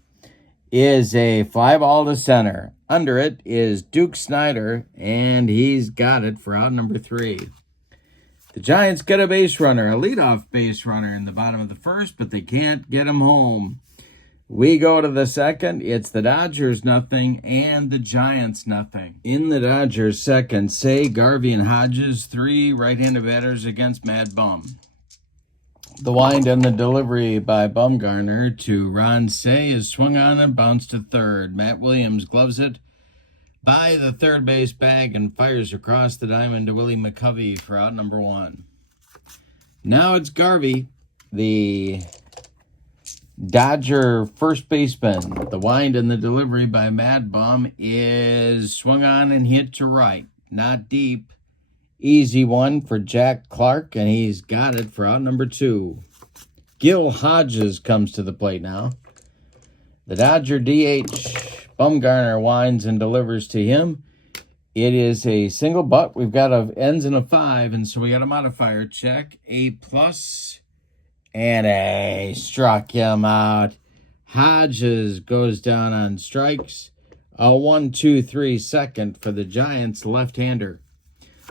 is a fly ball to center. Under it is Duke Snider, and he's got it for out number 3. The Giants get a base runner, a leadoff base runner in the bottom of the first, but they can't get him home. We go to the second. It's the Dodgers nothing and the Giants nothing. In the Dodgers second, Say, Garvey, and Hodges, 3 right-handed batters against Mad Bum. The wind and the delivery by Bumgarner to Ron Say is swung on and bounced to third. Matt Williams gloves it by the third base bag and fires across the diamond to Willie McCovey for out number 1. Now it's Garvey, the Dodger first baseman. The wind and the delivery by Mad Bum is swung on and hit to right. Not deep. Easy one for Jack Clark, and he's got it for out number 2. Gil Hodges comes to the plate now. The Dodger DH, Bumgarner, winds and delivers to him. It is a single, but we've got ends in a 5, and so we got a modifier check. A plus, and a struck him out. Hodges goes down on strikes. A 1-2-3 second for the Giants left-hander.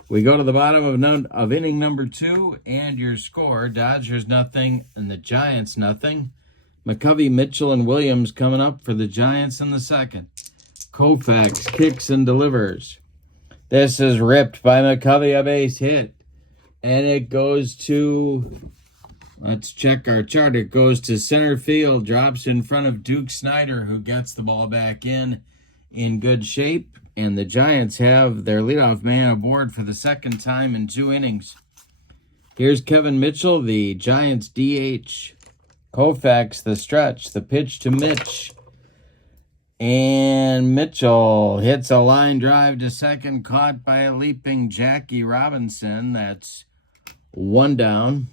We go to the bottom of inning number 2, and your score: Dodgers nothing and the Giants nothing. McCovey, Mitchell, and Williams coming up for the Giants in the second. Koufax kicks and delivers. This is ripped by McCovey, a base hit. And it goes to, let's check our chart. It goes to center field, drops in front of Duke Snyder, who gets the ball back in good shape. And the Giants have their leadoff man aboard for the second time in 2 innings. Here's Kevin Mitchell, the Giants DH. Koufax, the stretch, the pitch to Mitch. And Mitchell hits a line drive to second, caught by a leaping Jackie Robinson. That's 1 down.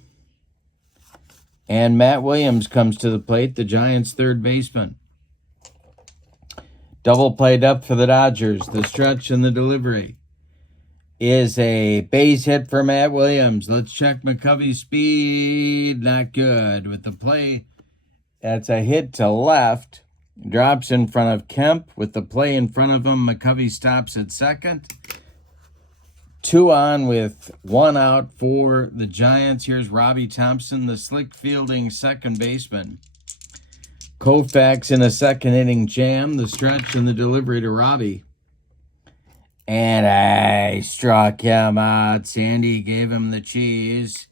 And Matt Williams comes to the plate, the Giants' third baseman. Double played up for the Dodgers. The stretch and the delivery is a base hit for Matt Williams. Let's check McCovey's speed. Not good. With the play, that's a hit to left. Drops in front of Kemp. With the play in front of him, McCovey stops at second. 2 on with 1 out for the Giants. Here's Robbie Thompson, the slick fielding second baseman. Koufax in a second inning jam. The stretch and the delivery to Robbie. And I struck him out. Sandy gave him the cheese.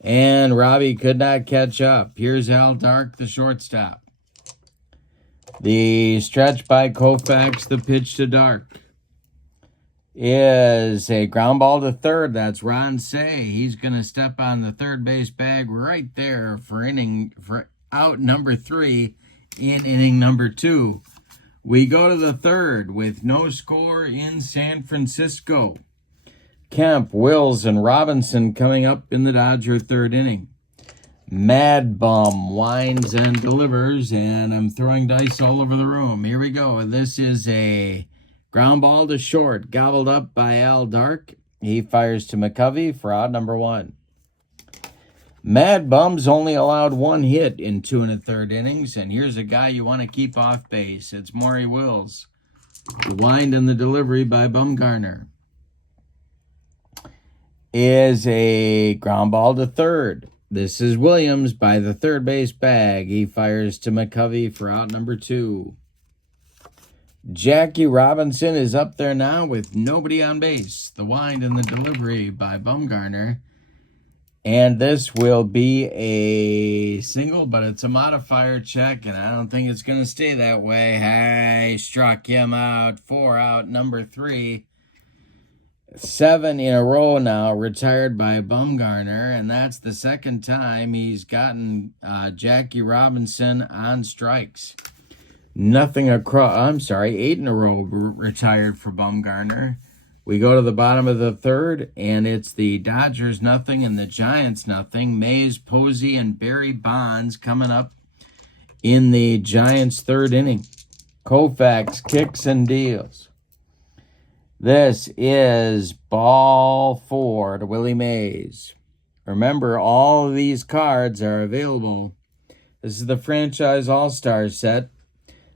And Robbie could not catch up. Here's Al Dark, the shortstop. The stretch by Koufax, the pitch to Dark, is a ground ball to third. That's Ron Say. He's going to step on the third base bag right there for out number 3 in inning number 2. We go to the third with no score in San Francisco. Kemp, Wills, and Robinson coming up in the Dodger third inning. Mad Bum winds and delivers, and I'm throwing dice all over the room. Here we go. This is a ground ball to short, gobbled up by Al Dark. He fires to McCovey for out number 1. Mad Bum's only allowed 1 hit in 2 1/3 innings, and here's a guy you want to keep off base. It's Maury Wills. The wind and the delivery by Bumgarner is a ground ball to third. This is Williams by the third base bag. He fires to McCovey for out number 2. Jackie Robinson is up there now with nobody on base. The wind and the delivery by Bumgarner. And this will be a single, but it's a modifier check, and I don't think it's going to stay that way. Hey, struck him out. 4 out, number 3. 7 in a row now, retired by Bumgarner, and that's the second time he's gotten Jackie Robinson on strikes. Nothing across, 8 in a row retired for Bumgarner. We go to the bottom of the third, and it's the Dodgers nothing and the Giants nothing. Mays, Posey, and Barry Bonds coming up in the Giants' third inning. Koufax kicks and deals. This is ball 4 to Willie Mays. Remember, all of these cards are available. This is the Franchise All-Stars set,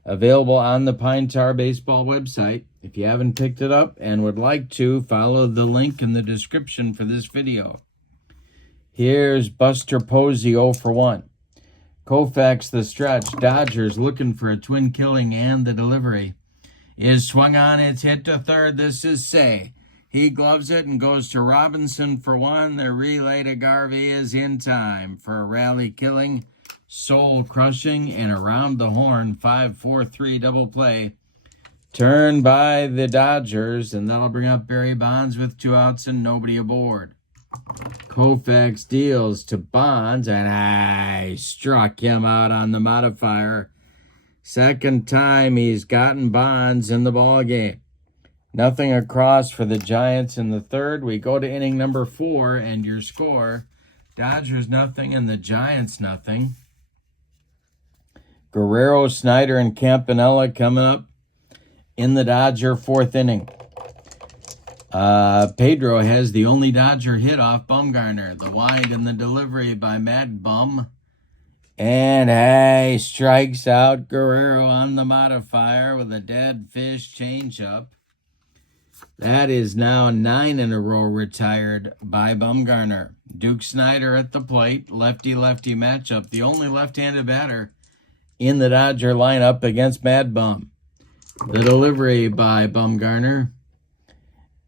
available on the Pine Tar Baseball website. If you haven't picked it up and would like to, follow the link in the description for this video. Here's Buster Posey 0 for 1. Koufax the stretch. Dodgers looking for a twin killing, and the delivery is swung on. It's hit to third. This is Say. He gloves it and goes to Robinson for 1. The relay to Garvey is in time for a rally killing, soul crushing, and around the horn 5-4-3 double play. Turned by the Dodgers, and that'll bring up Barry Bonds with 2 outs and nobody aboard. Koufax deals to Bonds, and I struck him out on the modifier. Second time he's gotten Bonds in the ball game. Nothing across for the Giants in the third. We go to inning number 4, and your score: Dodgers nothing and the Giants nothing. Guerrero, Snyder, and Campanella coming up in the Dodger fourth inning. Pedro has the only Dodger hit off Bumgarner. The wind and the delivery by Mad Bum. And hey, strikes out Guerrero on the modifier with a dead fish changeup. That is now 9 in a row retired by Bumgarner. Duke Snyder at the plate, lefty-lefty matchup. The only left-handed batter in the Dodger lineup against Mad Bum. The delivery by Bumgarner.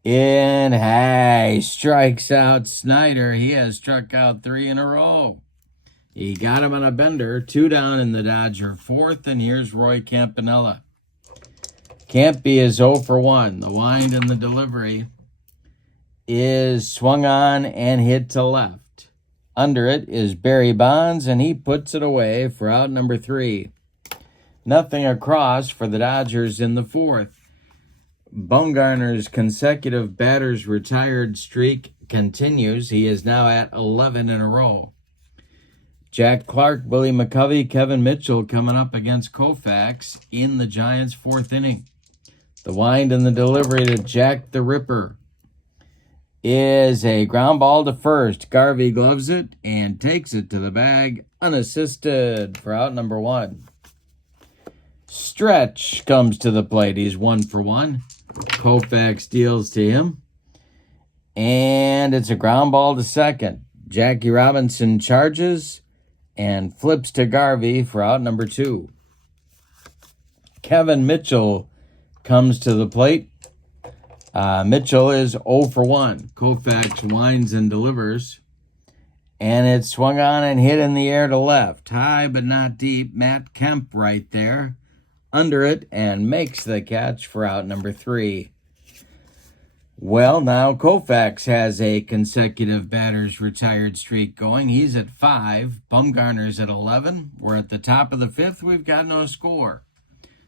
In high, strikes out Snyder. He has struck out 3 in a row. He got him on a bender. 2 down in the Dodger fourth, and here's Roy Campanella. Campy is 0 for 1. The wind and the delivery is swung on and hit to left. Under it is Barry Bonds, and he puts it away for out number 3. Nothing across for the Dodgers in the fourth. Bumgarner's consecutive batters retired streak continues. He is now at 11 in a row. Jack Clark, Willie McCovey, Kevin Mitchell coming up against Koufax in the Giants' fourth inning. The wind and the delivery to Jack the Ripper is a ground ball to first. Garvey gloves it and takes it to the bag unassisted for out number 1. Stretch comes to the plate. He's 1 for 1. Koufax deals to him. And it's a ground ball to second. Jackie Robinson charges and flips to Garvey for out number 2. Kevin Mitchell comes to the plate. Mitchell is 0 for 1. Koufax winds and delivers. And it's swung on and hit in the air to left. High but not deep. Matt Kemp right there. Under it and makes the catch for out number 3. Well, now Koufax has a consecutive batters retired streak going. He's at 5. Bumgarner's at 11. We're at the top of the 5th. We've got no score.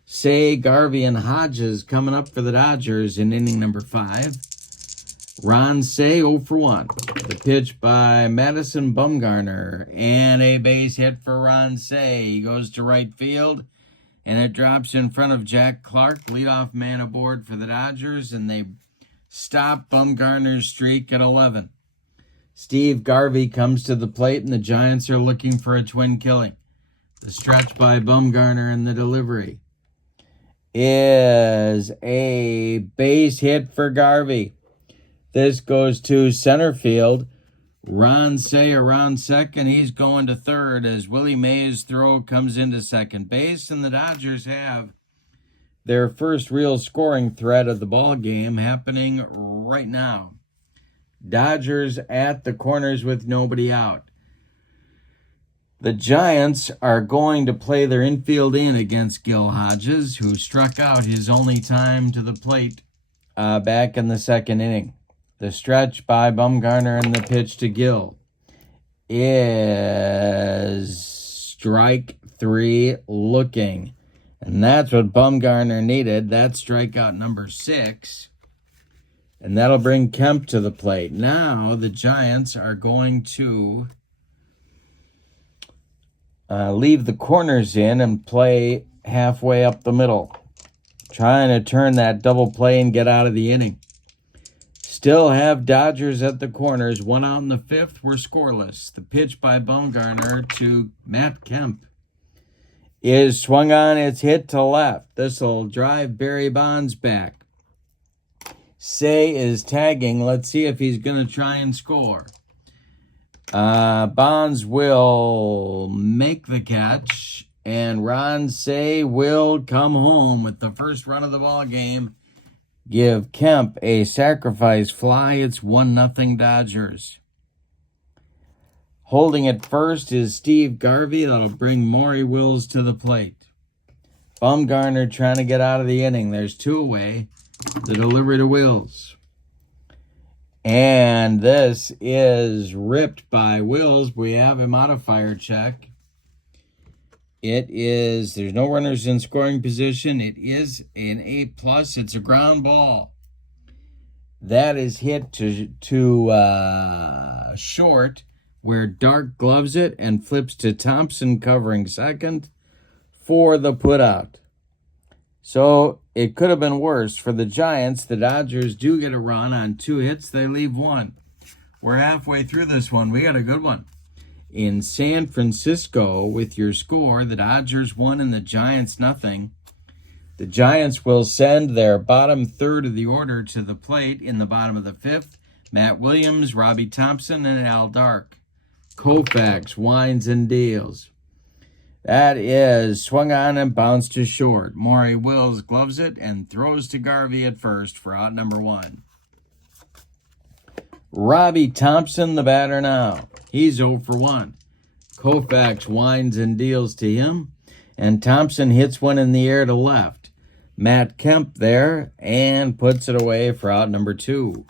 Say, Garvey, and Hodges coming up for the Dodgers in inning number 5. Ron Say 0 for 1. The pitch by Madison Bumgarner. And a base hit for Ron Say. He goes to right field. And it drops in front of Jack Clark, leadoff man aboard for the Dodgers, and they stop Bumgarner's streak at 11. Steve Garvey comes to the plate, and the Giants are looking for a twin killing. The stretch by Bumgarner and the delivery is a base hit for Garvey. This goes to center field. Ron Say around second. He's going to third as Willie Mays' throw comes into second base, and the Dodgers have their first real scoring threat of the ball game happening right now. Dodgers at the corners with nobody out. The Giants are going to play their infield in against Gil Hodges, who struck out his only time to the plate back in the second inning. The stretch by Bumgarner and the pitch to Gill is strike 3 looking. And that's what Bumgarner needed. That's strikeout number 6. And that'll bring Kemp to the plate. Now the Giants are going to leave the corners in and play halfway up the middle. Trying to turn that double play and get out of the inning. Still have Dodgers at the corners. 1 out in the 5th. We're scoreless. The pitch by Bumgarner to Matt Kemp is swung on. It's hit to left. This will drive Barry Bonds back. Say is tagging. Let's see if he's going to try and score. Bonds will make the catch, and Ron Say will come home with the first run of the ball game. Give Kemp a sacrifice fly. It's 1-0 Dodgers. Holding it first is Steve Garvey. That'll bring Maury Wills to the plate. Bumgarner trying to get out of the inning. There's 2 away. The delivery to Wills. And this is ripped by Wills. We have a modifier check. It is, there's no runners in scoring position. It is an A+. It's a ground ball. That is hit to short, where Dark gloves it and flips to Thompson covering second for the putout. So it could have been worse. For the Giants, the Dodgers do get a run on 2 hits. They leave 1. We're halfway through this one. We got a good one. In San Francisco, with your score, the Dodgers 1 and the Giants nothing. The Giants will send their bottom third of the order to the plate in the bottom of the 5th. Matt Williams, Robbie Thompson, and Al Dark. Koufax winds and deals. That is swung on and bounced to short. Maury Wills gloves it and throws to Garvey at first for out number 1. Robbie Thompson, the batter now. He's 0 for 1. Koufax winds and deals to him, and Thompson hits one in the air to left. Matt Kemp there and puts it away for out number 2.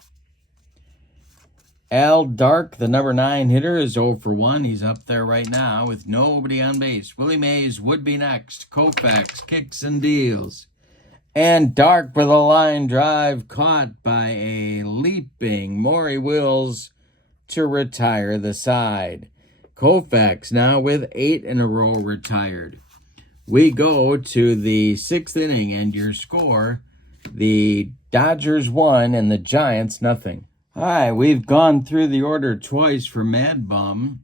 Al Dark, the number 9 hitter, is 0 for 1. He's up there right now with nobody on base. Willie Mays would be next. Koufax kicks and deals. And Dark with a line drive caught by a leaping Maury Wills to retire the side. Koufax now with 8 in a row retired. We go to the 6th inning, and your score, the Dodgers 1 and the Giants nothing. All right, we've gone through the order twice for Mad Bum.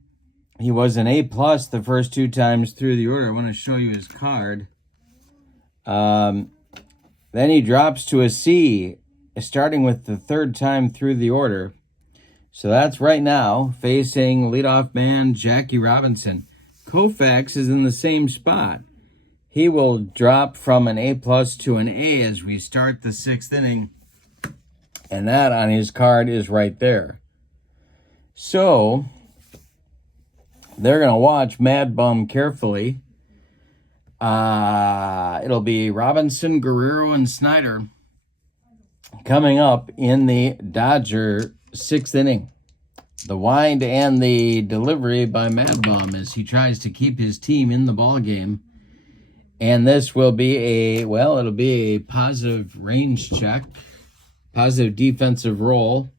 He was an A+ the first 2 times through the order. I want to show you his card. Then he drops to a C, starting with the 3rd time through the order. So that's right now facing leadoff man Jackie Robinson. Koufax is in the same spot. He will drop from an A+ to an A as we start the 6th inning. And that on his card is right there. So they're going to watch Mad Bum carefully. It'll be Robinson, Guerrero, and Snyder coming up in the Dodger 6th inning. The wind and the delivery by Mad Bum as he tries to keep his team in the ball game. And this will be it'll be a positive range check. Positive defensive roll.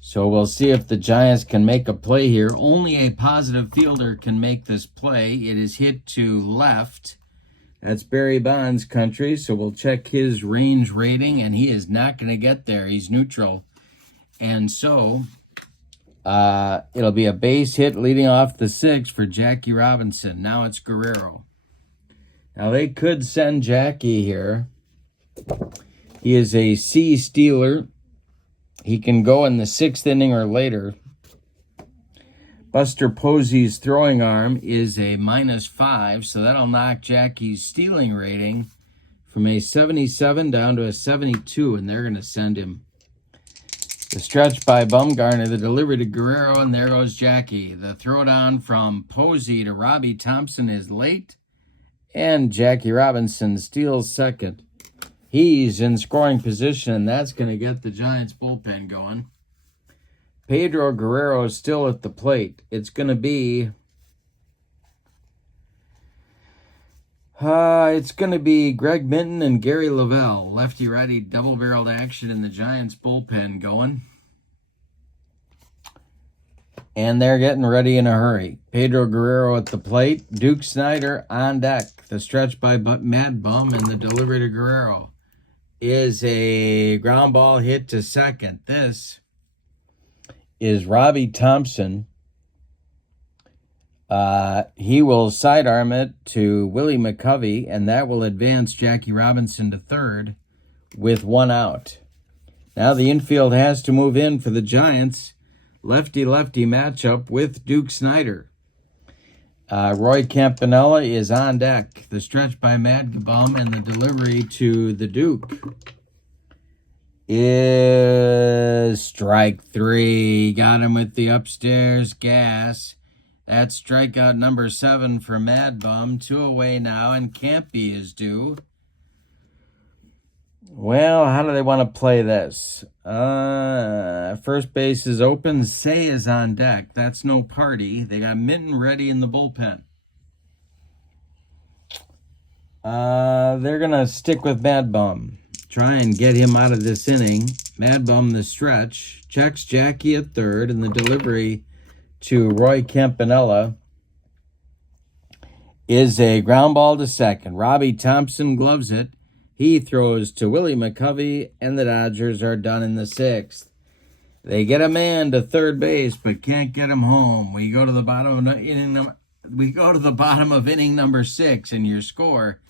So we'll see if the Giants can make a play here. Only a positive fielder can make this play. It is hit to left. That's Barry Bonds' country, so we'll check his range rating, and he is not going to get there. He's neutral. And so it'll be a base hit leading off the 6th for Jackie Robinson. Now it's Guerrero. Now they could send Jackie here. He is a C stealer. He can go in the 6th inning or later. Buster Posey's throwing arm is a -5, so that'll knock Jackie's stealing rating from a 77 down to a 72, and they're going to send him. The stretch by Bumgarner, the delivery to Guerrero, and there goes Jackie. The throwdown from Posey to Robbie Thompson is late, and Jackie Robinson steals 2nd. He's in scoring position, and that's going to get the Giants bullpen going. Pedro Guerrero is still at the plate. It's going to be Greg Minton and Gary Lavelle. Lefty-righty double-barreled action in the Giants bullpen going. And they're getting ready in a hurry. Pedro Guerrero at the plate. Duke Snyder on deck. The stretch by Mad Bum and the delivery to Guerrero is a ground ball hit to 2nd. This is Robbie Thompson. He will sidearm it to Willie McCovey, and that will advance Jackie Robinson to 3rd with 1 out. Now the infield has to move in for the Giants. Lefty-lefty matchup with Duke Snyder. Roy Campanella is on deck. The stretch by Mad Bum and the delivery to the Duke is strike 3. Got him with the upstairs gas. That's strikeout number 7 for Mad Bum. 2 away now, and Campy is due. Well, how do they want to play this? First base is open. Say is on deck. That's no party. They got Minton ready in the bullpen. They're going to stick with Mad Bum. Try and get him out of this inning. Mad Bum the stretch. Checks Jackie at 3rd, and the delivery to Roy Campanella is a ground ball to second. Robbie Thompson gloves it. He throws to Willie McCovey, and the Dodgers are done in the 6th. They get a man to third base, but can't get him home. We go to the bottom of inning number 6, and your score: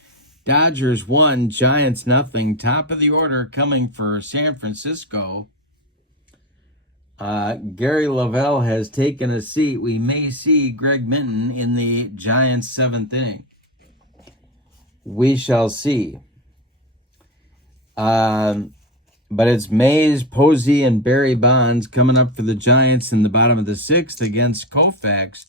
Dodgers 1, Giants nothing. Top of the order coming for San Francisco. Gary Lavelle has taken a seat. We may see Greg Minton in the Giants' 7th inning. We shall see. But it's Mays, Posey, and Barry Bonds coming up for the Giants in the bottom of the 6th against Koufax,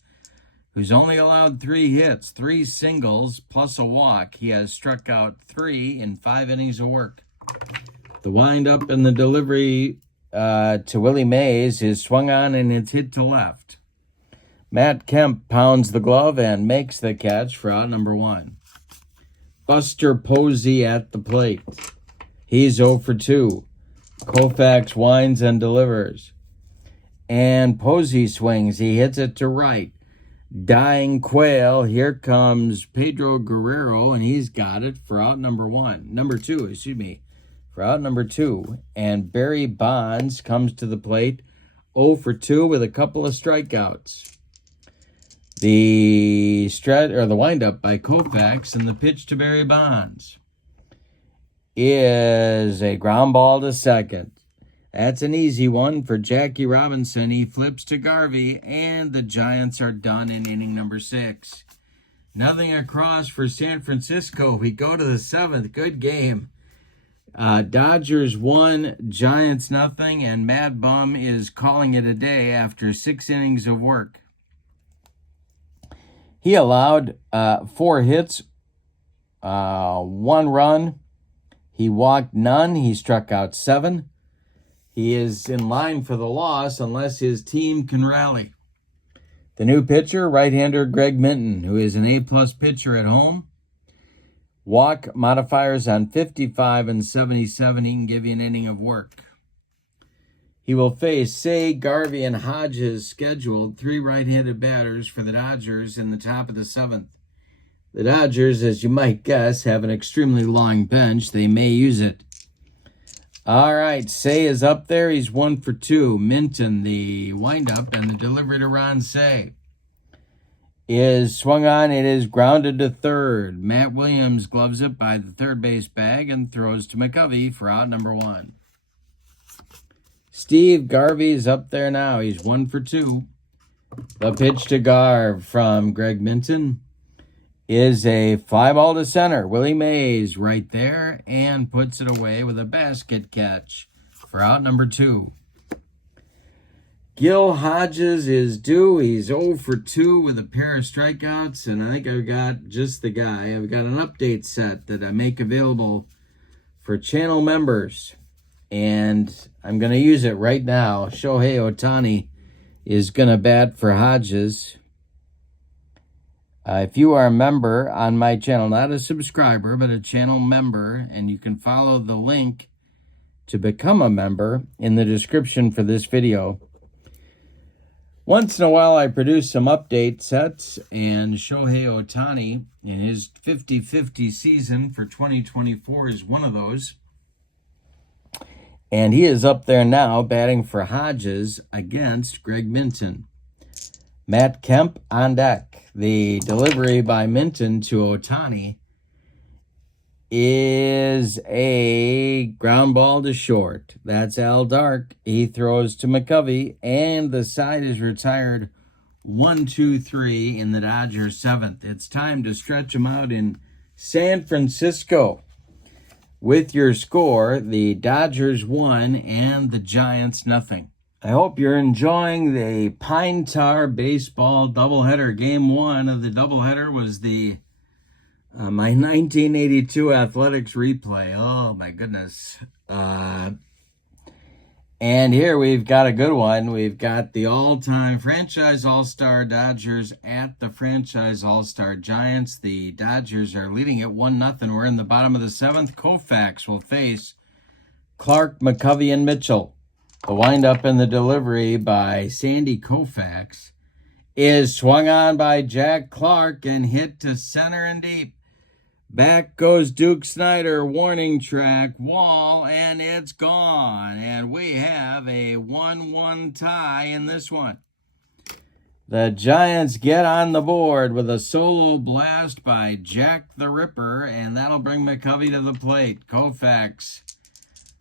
who's only allowed 3 hits, 3 singles, plus a walk. He has struck out 3 in 5 innings of work. The windup and the delivery to Willie Mays is swung on, and it's hit to left. Matt Kemp pounds the glove and makes the catch for out number 1. Buster Posey at the plate. He's 0 for 2. Koufax winds and delivers. And Posey swings. He hits it to right. Dying quail. Here comes Pedro Guerrero, and he's got it for out number 2, for out number 2. And Barry Bonds comes to the plate, 0 for 2 with a couple of strikeouts. The windup by Koufax, and the pitch to Barry Bonds is a ground ball to second. That's an easy one for Jackie Robinson. He flips to Garvey, and the Giants are done in inning number 6. Nothing across for San Francisco. We go to the 7th. Good game. Dodgers 1, Giants nothing, and Mad Bum is calling it a day after 6 innings of work. He allowed 4 hits, 1 run. He walked none. He struck out 7. He is in line for the loss unless his team can rally. The new pitcher, right-hander Greg Minton, who is an A-plus pitcher at home. Walk modifiers on 55 and 77. He can give you an inning of work. He will face Say, Garvey, and Hodges, scheduled 3 right-handed batters for the Dodgers in the top of the 7th. The Dodgers, as you might guess, have an extremely long bench. They may use it. All right, Say is up there. He's 1 for 2. Minton, the windup, and the delivery to Ron Say is swung on. It is grounded to third. Matt Williams gloves it by the third base bag and throws to McCovey for out number 1. Steve Garvey is up there now. He's 1 for 2. The pitch to Garv from Greg Minton is a fly ball to center. Willie Mays right there and puts it away with a basket catch for out number 2. Gil Hodges is due. He's 0 for 2 with a pair of strikeouts, and I think I've got just the guy. I've got an update set that I make available for channel members, and I'm going to use it right now. Shohei Ohtani is going to bat for Hodges. If you are a member on my channel, not a subscriber, but a channel member, and you can follow the link to become a member in the description for this video. Once in a while, I produce some update sets, and Shohei Ohtani in his 50-50 season for 2024 is one of those. And he is up there now batting for Hodges against Greg Minton. Matt Kemp on deck. The delivery by Minton to Ohtani is a ground ball to short. That's Al Dark. He throws to McCovey, and the side is retired 1-2-3 in the Dodgers' 7th. It's time to stretch them out in San Francisco. With your score, the Dodgers 1 and the Giants nothing. I hope you're enjoying the Pine Tar Baseball doubleheader. Game 1 of the doubleheader was the my 1982 Athletics replay. Oh, my goodness. And here we've got a good one. We've got the all-time franchise all-star Dodgers at the franchise all-star Giants. The Dodgers are leading at 1-0. We're in the bottom of the 7th. Koufax will face Clark, McCovey, and Mitchell. The windup and the delivery by Sandy Koufax is swung on by Jack Clark and hit to center and deep. Back goes Duke Snyder, warning track, wall, and it's gone. And we have a 1-1 tie in this one. The Giants get on the board with a solo blast by Jack the Ripper, and that'll bring McCovey to the plate. Koufax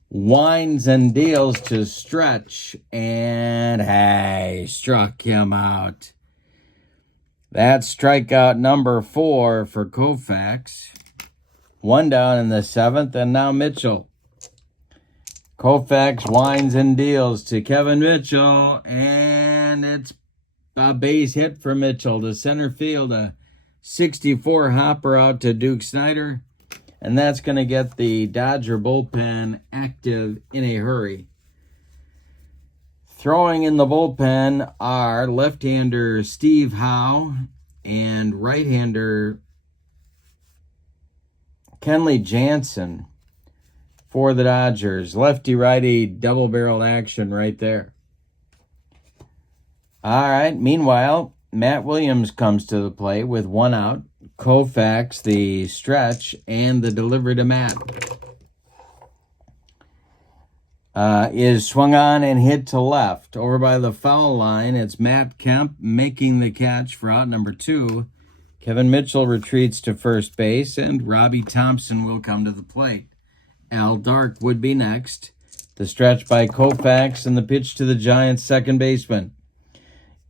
winds and deals to Stretch, and hey, struck him out. That's strikeout number 4 for Koufax. 1 down in the 7th, and now Mitchell. Koufax winds and deals to Kevin Mitchell, and it's a base hit for Mitchell to center field. A 64 hopper out to Duke Snyder, and that's going to get the Dodger bullpen active in a hurry. Throwing in the bullpen are left-hander Steve Howe and right-hander Kenley Jansen for the Dodgers. Lefty-righty double-barreled action right there. All right, meanwhile, Matt Williams comes to the plate with 1 out. Koufax, the stretch, and the delivery to Matt. Is swung on and hit to left. Over by the foul line, it's Matt Kemp making the catch for out number 2. Kevin Mitchell retreats to first base, and Robbie Thompson will come to the plate. Al Dark would be next. The stretch by Koufax and the pitch to the Giants' second baseman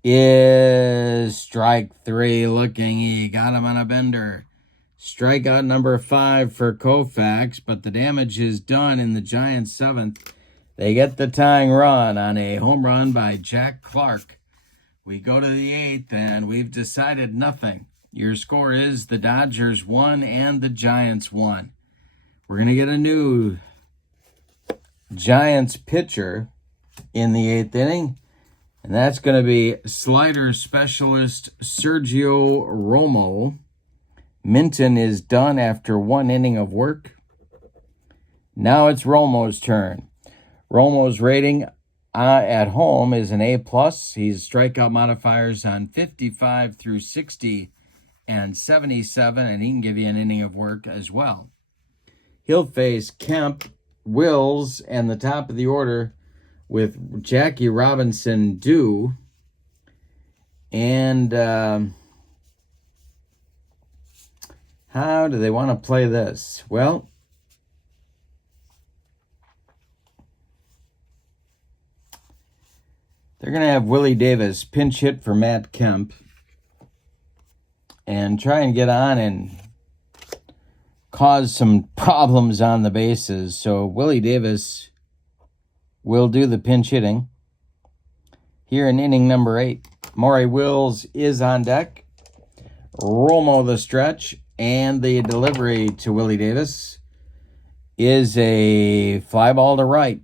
is strike 3 looking. He got him on a bender. Strikeout number 5 for Koufax, but the damage is done in the Giants' 7th. They get the tying run on a home run by Jack Clark. We go to the 8th, and we've decided nothing. Your score is the Dodgers 1 and the Giants 1. We're going to get a new Giants pitcher in the 8th inning, and that's going to be slider specialist Sergio Romo. Minton is done after 1 inning of work. Now it's Romo's turn. Romo's rating at home is an A+. He's strikeout modifiers on 55 through 60 and 77, and he can give you an inning of work as well. He'll face Kemp, Wills, and the top of the order with Jackie Robinson due. And how do they want to play this? Well, they're going to have Willie Davis pinch hit for Matt Kemp and try and get on and cause some problems on the bases. So Willie Davis will do the pinch hitting here in inning number 8. Maury Wills is on deck. Romo the stretch, and the delivery to Willie Davis is a fly ball to right.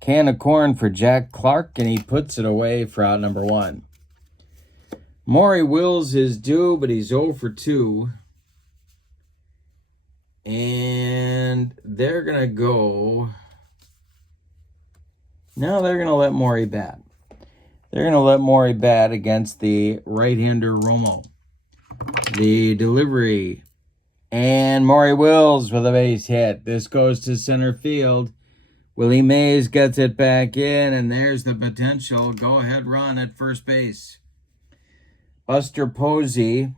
Can of corn for Jack Clark, and he puts it away for out number 1. Maury Wills is due, but he's 0 for 2. And they're going to go... No, they're going to let Maury bat. They're going to let Maury bat against the right-hander Romo. The delivery. And Maury Wills with a base hit. This goes to center field. Willie Mays gets it back in, and there's the potential go-ahead run at first base. Buster Posey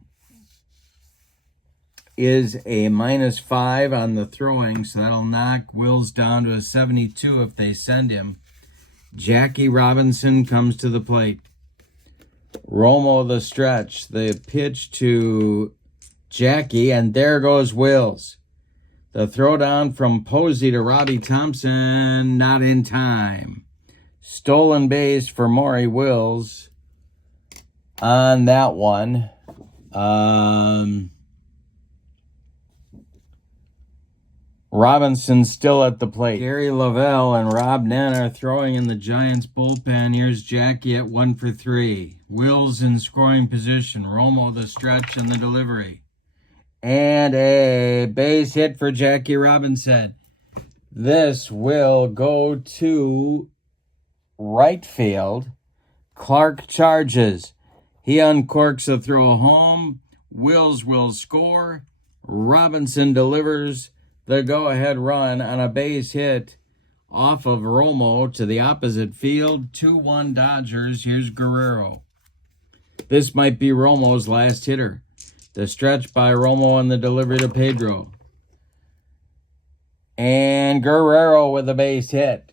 is a -5 on the throwing, so that'll knock Wills down to a 72 if they send him. Jackie Robinson comes to the plate. Romo the stretch. The pitch to Jackie, and there goes Wills. The throwdown from Posey to Robbie Thompson, not in time. Stolen base for Maury Wills on that one. Robinson still at the plate. Gary Lavelle and Rob Nen are throwing in the Giants bullpen. Here's Jackie at 1 for 3. Wills in scoring position. Romo the stretch and the delivery. And a base hit for Jackie Robinson. This will go to right field. Clark charges. He uncorks a throw home. Wills will score. Robinson delivers the go-ahead run on a base hit off of Romo to the opposite field. 2-1 Dodgers. Here's Guerrero. This might be Romo's last hitter. The stretch by Romo and the delivery to Pedro. And Guerrero with a base hit.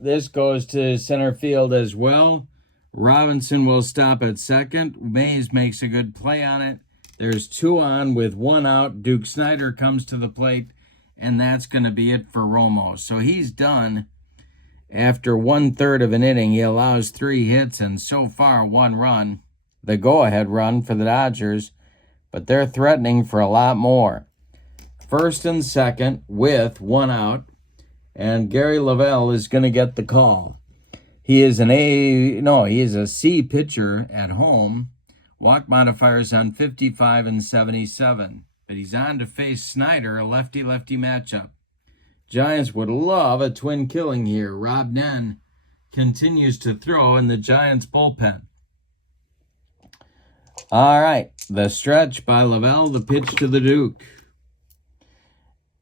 This goes to center field as well. Robinson will stop at second. Mays makes a good play on it. There's 2 on with 1 out. Duke Snider comes to the plate, and that's going to be it for Romo. So he's done after 1/3 of an inning. He allows 3 hits and so far 1 run. The go-ahead run for the Dodgers, but they're threatening for a lot more. First and second with 1 out, and Gary Lavelle is going to get the call. He is a C pitcher at home. Walk modifiers on 55 and 77, but he's on to face Snider, a lefty-lefty matchup. Giants would love a twin killing here. Rob Nen continues to throw in the Giants bullpen. All right, the stretch by Lavelle, the pitch to the Duke.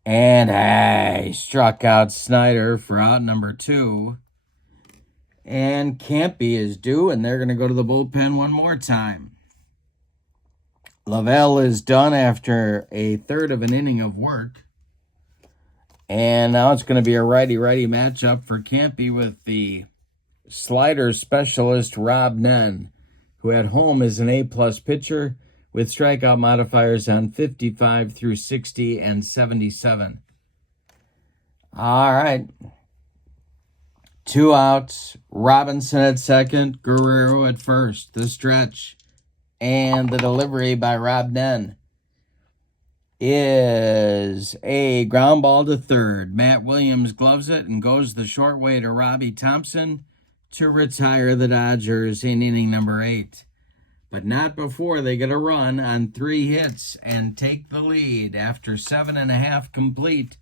And he struck out Snider for out number 2. And Campy is due, and they're going to go to the bullpen one more time. Lavelle is done after a 1/3 of an inning of work. And now it's going to be a righty-righty matchup for Campy with the slider specialist Rob Nen, who at home is an A-plus pitcher with strikeout modifiers on 55 through 60 and 77. All right. 2 outs. Robinson at second. Guerrero at first. The stretch. And the delivery by Rob Nen is a ground ball to third. Matt Williams gloves it and goes the short way to Robbie Thompson to retire the Dodgers in inning number 8. But not before they get a run on 3 hits and take the lead after 7.5 complete.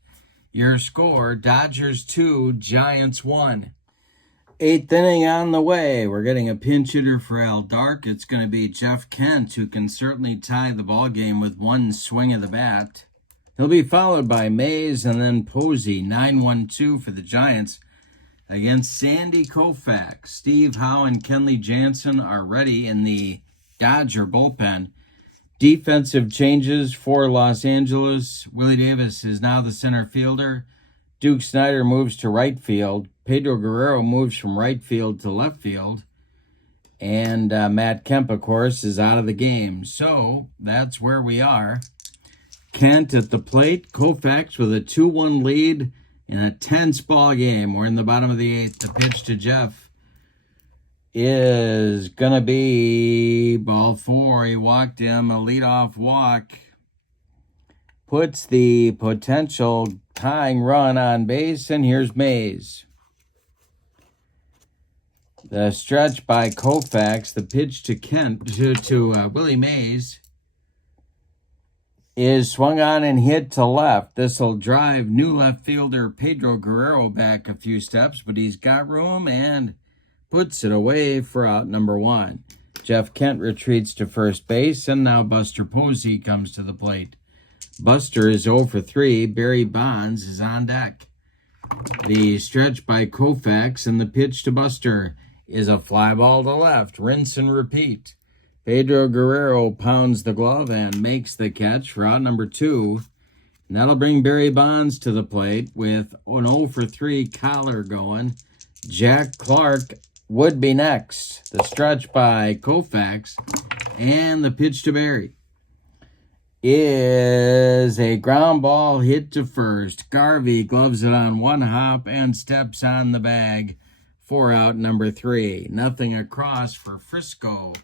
Your score, Dodgers 2, Giants 1. 8th inning on the way. We're getting a pinch hitter for Al Dark. It's going to be Jeff Kent, who can certainly tie the ball game with 1 swing of the bat. He'll be followed by Mays and then Posey. 9-1-2 for the Giants against Sandy Koufax. Steve Howe and Kenley Jansen are ready in the Dodger bullpen. Defensive changes for Los Angeles. Willie Davis is now the center fielder. Duke Snider moves to right field. Pedro Guerrero moves from right field to left field. And Matt Kemp, of course, is out of the game. So that's where we are. Kent at the plate. Koufax with a 2-1 lead in a tense ball game. We're in the bottom of the 8th. The pitch to Jeff is going to be ball 4. He walked him, a leadoff walk. Puts the potential tying run on base, and here's Mays. The stretch by Koufax, the pitch to Kent, to Willie Mays, is swung on and hit to left. This will drive new left fielder Pedro Guerrero back a few steps, but he's got room and puts it away for out number 1. Jeff Kent retreats to first base, and now Buster Posey comes to the plate. Buster is 0 for 3. Barry Bonds is on deck. The stretch by Koufax and the pitch to Buster is a fly ball to left. Rinse and repeat. Pedro Guerrero pounds the glove and makes the catch for out number 2. And that'll bring Barry Bonds to the plate with an 0 for 3 collar going. Jack Clark would be next. The stretch by Koufax and the pitch to Barry is a ground ball hit to first. Garvey gloves it on 1 hop and steps on the bag for out number 3. Nothing across for Frisco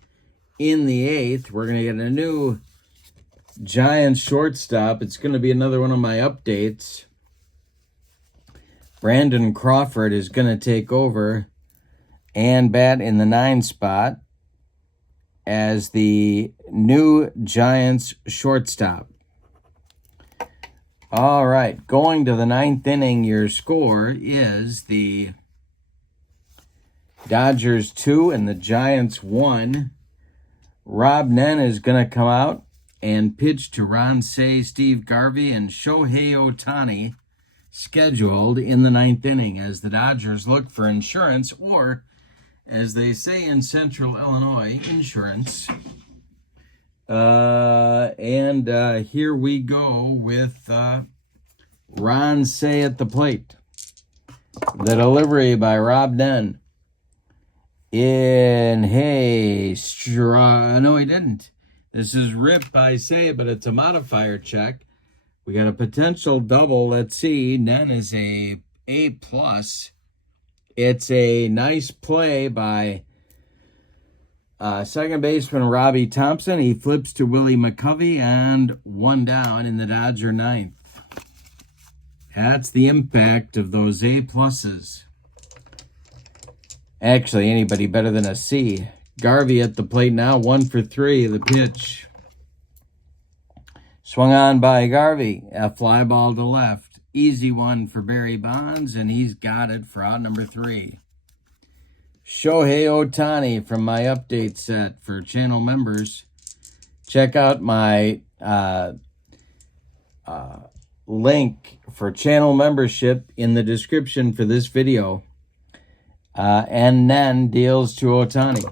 in the 8th. We're going to get a new Giants shortstop. It's going to be another one of my updates. Brandon Crawford is going to take over and bat in the 9 spot as the new Giants shortstop. All right, going to the 9th inning, your score is the Dodgers 2 and the Giants 1. Rob Nen is going to come out and pitch to Ron Say, Steve Garvey, and Shohei Ohtani, scheduled in the 9th inning as the Dodgers look for insurance, or as they say in Central Illinois, insurance. Here we go with Ron Say at the plate. The delivery by Rob Nen. No, he didn't. This is ripped by Say, but it's a modifier check. We got a potential double. Let's see. Nen is a A+. It's a nice play by second baseman Robbie Thompson. He flips to Willie McCovey, and 1 down in the Dodger 9th. That's the impact of those A+. Actually, anybody better than a C. Garvey at the plate now, 1 for 3. The pitch. Swung on by Garvey. A fly ball to left. Easy one for Barry Bonds, and he's got it for out number 3. Shohei Ohtani from my update set for channel members. Check out my link for channel membership in the description for this video. And Nen deals to Ohtani.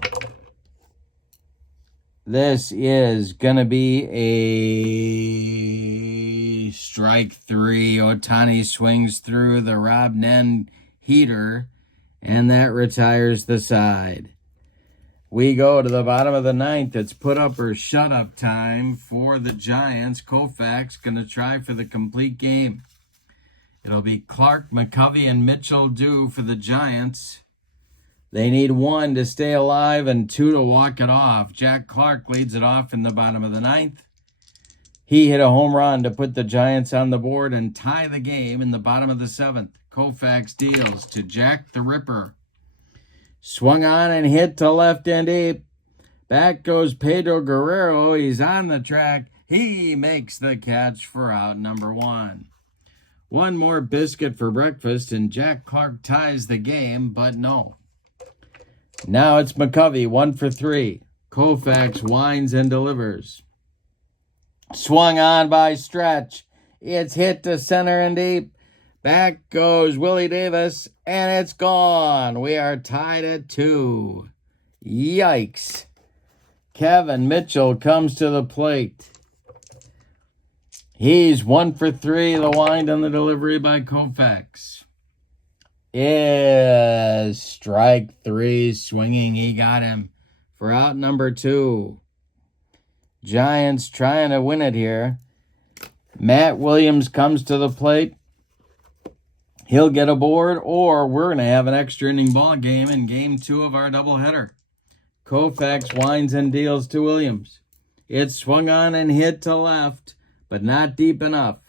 This is going to be a strike 3. Ohtani swings through the Rob Nen heater, and that retires the side. We go to the bottom of the 9th. It's put up or shut up time for the Giants. Koufax going to try for the complete game. It'll be Clark, McCovey, and Mitchell due for the Giants. They need 1 to stay alive and 2 to walk it off. Jack Clark leads it off in the bottom of the 9th. He hit a home run to put the Giants on the board and tie the game in the bottom of the 7th. Koufax deals to Jack the Ripper. Swung on and hit to left and deep. Back goes Pedro Guerrero. He's on the track. He makes the catch for out number 1. One more biscuit for breakfast, and Jack Clark ties the game, but no. Now it's McCovey, 1 for 3. Koufax winds and delivers. Swung on by Stretch. It's hit to center and deep. Back goes Willie Davis, and it's gone. We are tied at 2. Yikes. Kevin Mitchell comes to the plate. He's 1 for 3. The wind on the delivery by Koufax. Is strike 3, swinging. He got him for out number 2. Giants trying to win it here. Matt Williams comes to the plate. He'll get aboard, or we're going to have an extra inning ball game in game 2 of our doubleheader. Koufax winds and deals to Williams. It's swung on and hit to left, but not deep enough.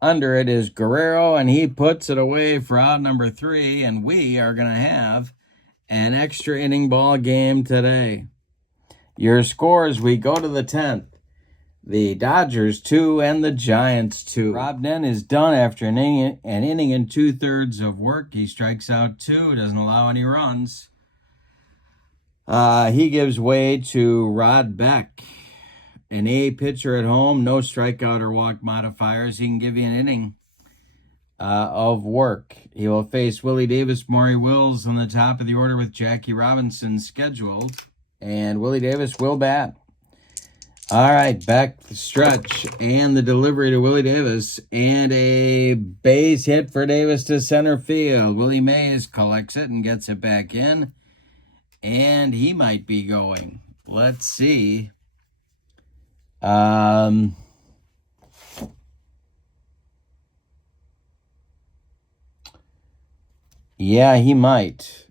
Under it is Guerrero, and he puts it away for out number 3, and we are going to have an extra inning ball game today. Your scores, we go to the 10th. The Dodgers 2 and the Giants 2. Rob Nen is done after an inning and 2/3 of work. He strikes out 2, doesn't allow any runs. He gives way to Rod Beck. An A pitcher at home, no strikeout or walk modifiers. He can give you an inning of work. He will face Willie Davis, Maury Wills on the top of the order with Jackie Robinson scheduled. And Willie Davis will bat. All right, back the stretch and the delivery to Willie Davis. And a base hit for Davis to center field. Willie Mays collects it and gets it back in. And he might be going. Let's see. Yeah, he might.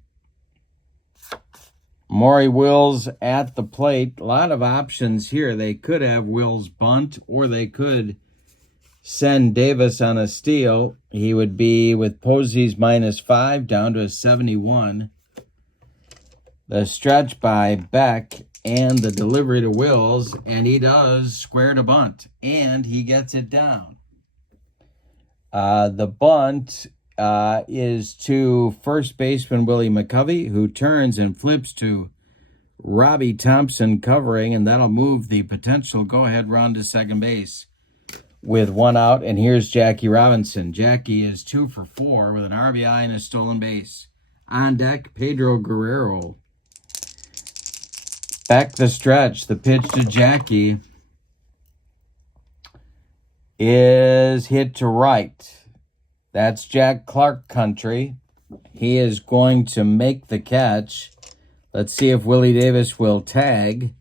Maury Wills at the plate. A lot of options here. They could have Wills bunt, or they could send Davis on a steal. He would be with Posey's -5 down to a 71. The stretch by Beck and the delivery to Wills, and he does square to bunt, and he gets it down. The bunt is to first baseman Willie McCovey, who turns and flips to Robbie Thompson covering, and that'll move the potential go-ahead run to second base with one out. And here's Jackie Robinson. Jackie is 2 for 4 with an RBI and a stolen base. On deck, Pedro Guerrero. Back the stretch. The pitch to Jackie is hit to right. That's Jack Clark country. He is going to make the catch. Let's see if Willie Davis will tag.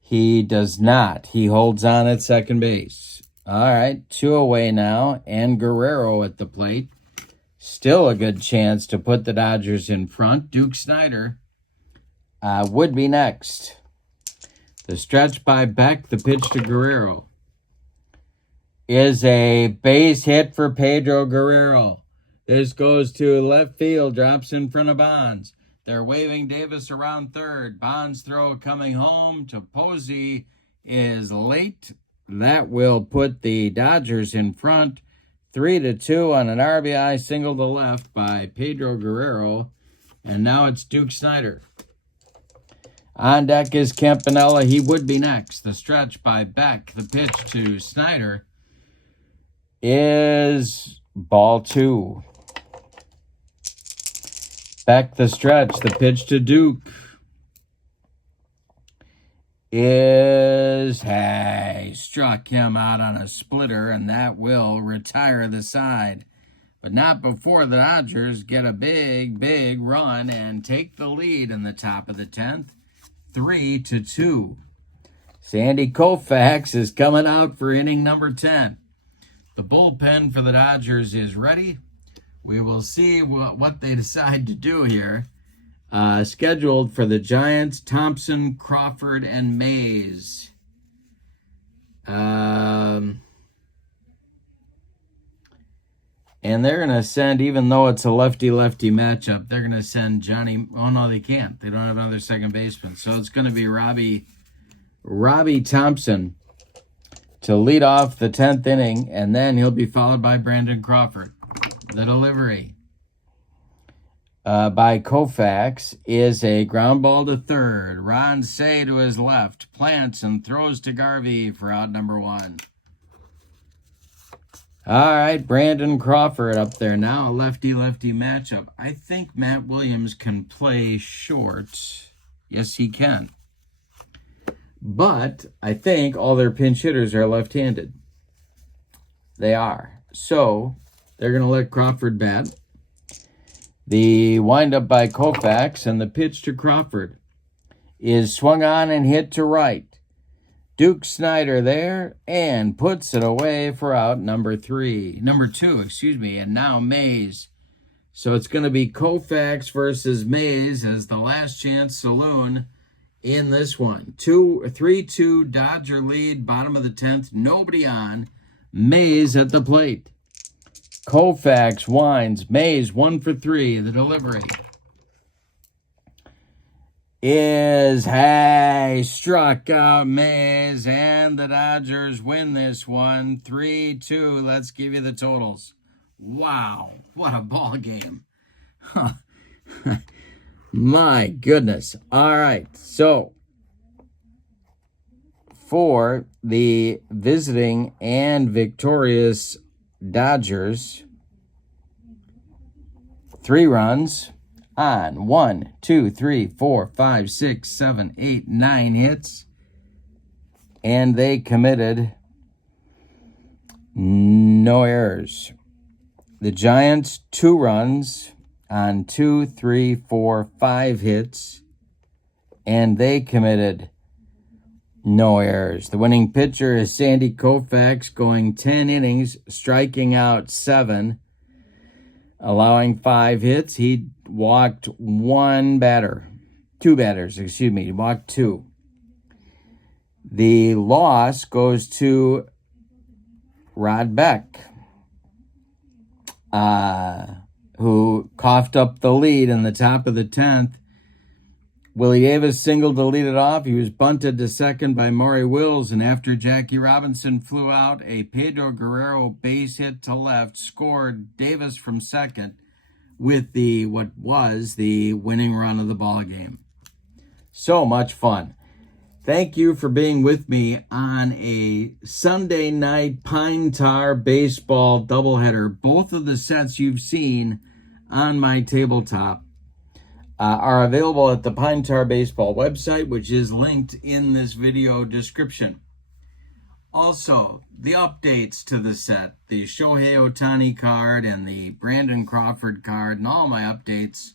He does not. He holds on at second base. All right, 2 away now, and Guerrero at the plate. Still a good chance to put the Dodgers in front. Duke Snider would be next. The stretch by Beck, the pitch to Guerrero, is a base hit for Pedro Guerrero. This goes to left field, drops in front of Bonds. They're waving Davis around third. Bonds' throw coming home to Posey is late. That will put the Dodgers in front 3-2 on an RBI single to left by Pedro Guerrero. And now it's Duke Snider. On deck is Campanella. He would be next. The stretch by Beck. The pitch to Snider is ball 2. Beck the stretch. The pitch to Duke is, struck him out on a splitter, and that will retire the side. But not before the Dodgers get a big run and take the lead in the top of the 10th, 3-2. Sandy Koufax is coming out for inning number 10. The bullpen for the Dodgers is ready. We will see what they decide to do here. Scheduled for the Giants, Thompson, Crawford, and Mays. And they're going to send, even though it's a lefty-lefty matchup, they're going to send Johnny. Oh, no, they can't. They don't have another second baseman. So it's going to be Robbie Thompson to lead off the 10th inning, and then he'll be followed by Brandon Crawford. The delivery by Koufax is a ground ball to third. Ron Say to his left, plants and throws to Garvey for out number 1. All right, Brandon Crawford up there now, a lefty-lefty matchup. I think Matt Williams can play short. Yes, he can. But I think all their pinch hitters are left-handed. They are. So they're going to let Crawford bat. The windup by Koufax, and the pitch to Crawford is swung on and hit to right. Duke Snider there and puts it away for out number 2, and now Mays. So it's going to be Koufax versus Mays as the last chance saloon in this one. 3-2 Dodger lead, bottom of the 10th, nobody on. Mays at the plate. Koufax winds. Mays 1 for 3. The delivery is struck out Mays, and the Dodgers win this one 3-2. Let's give you the totals. Wow, what a ball game. My goodness. All right, so for the visiting and victorious Dodgers, 3 runs on 1, 2, 3, 4, 5, 6, 7, 8, 9 hits, and they committed no errors. The Giants, 2 runs on 2, 3, 4, 5 hits, and they committed no errors. The winning pitcher is Sandy Koufax, going 10 innings, striking out 7, allowing 5 hits. He walked 2 batters. He walked 2. The loss goes to Rod Beck, who coughed up the lead in the top of the 10th. Willie Davis singled to lead it off. He was bunted to second by Maury Wills, and after Jackie Robinson flew out, a Pedro Guerrero base hit to left scored Davis from second with what was the winning run of the ball game. So much fun. Thank you for being with me on a Sunday night Pine Tar baseball doubleheader. Both of the sets you've seen on my tabletop are available at the Pine Tar Baseball website, which is linked in this video description. Also, the updates to the set, the Shohei Ohtani card and the Brandon Crawford card, and all my updates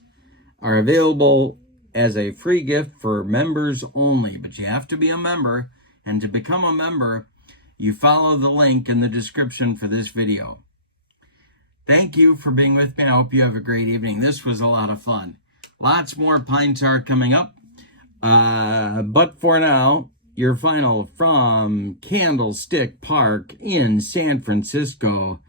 are available as a free gift for members only. But you have to be a member, and to become a member, you follow the link in the description for this video. Thank you for being with me, and I hope you have a great evening. This was a lot of fun. Lots more Pine Tar coming up. But for now, your final from Candlestick Park in San Francisco.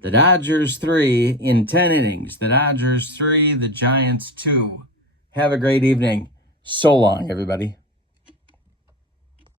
The Dodgers 3 in 10 innings. The Dodgers 3, the Giants 2. Have a great evening. So long, everybody.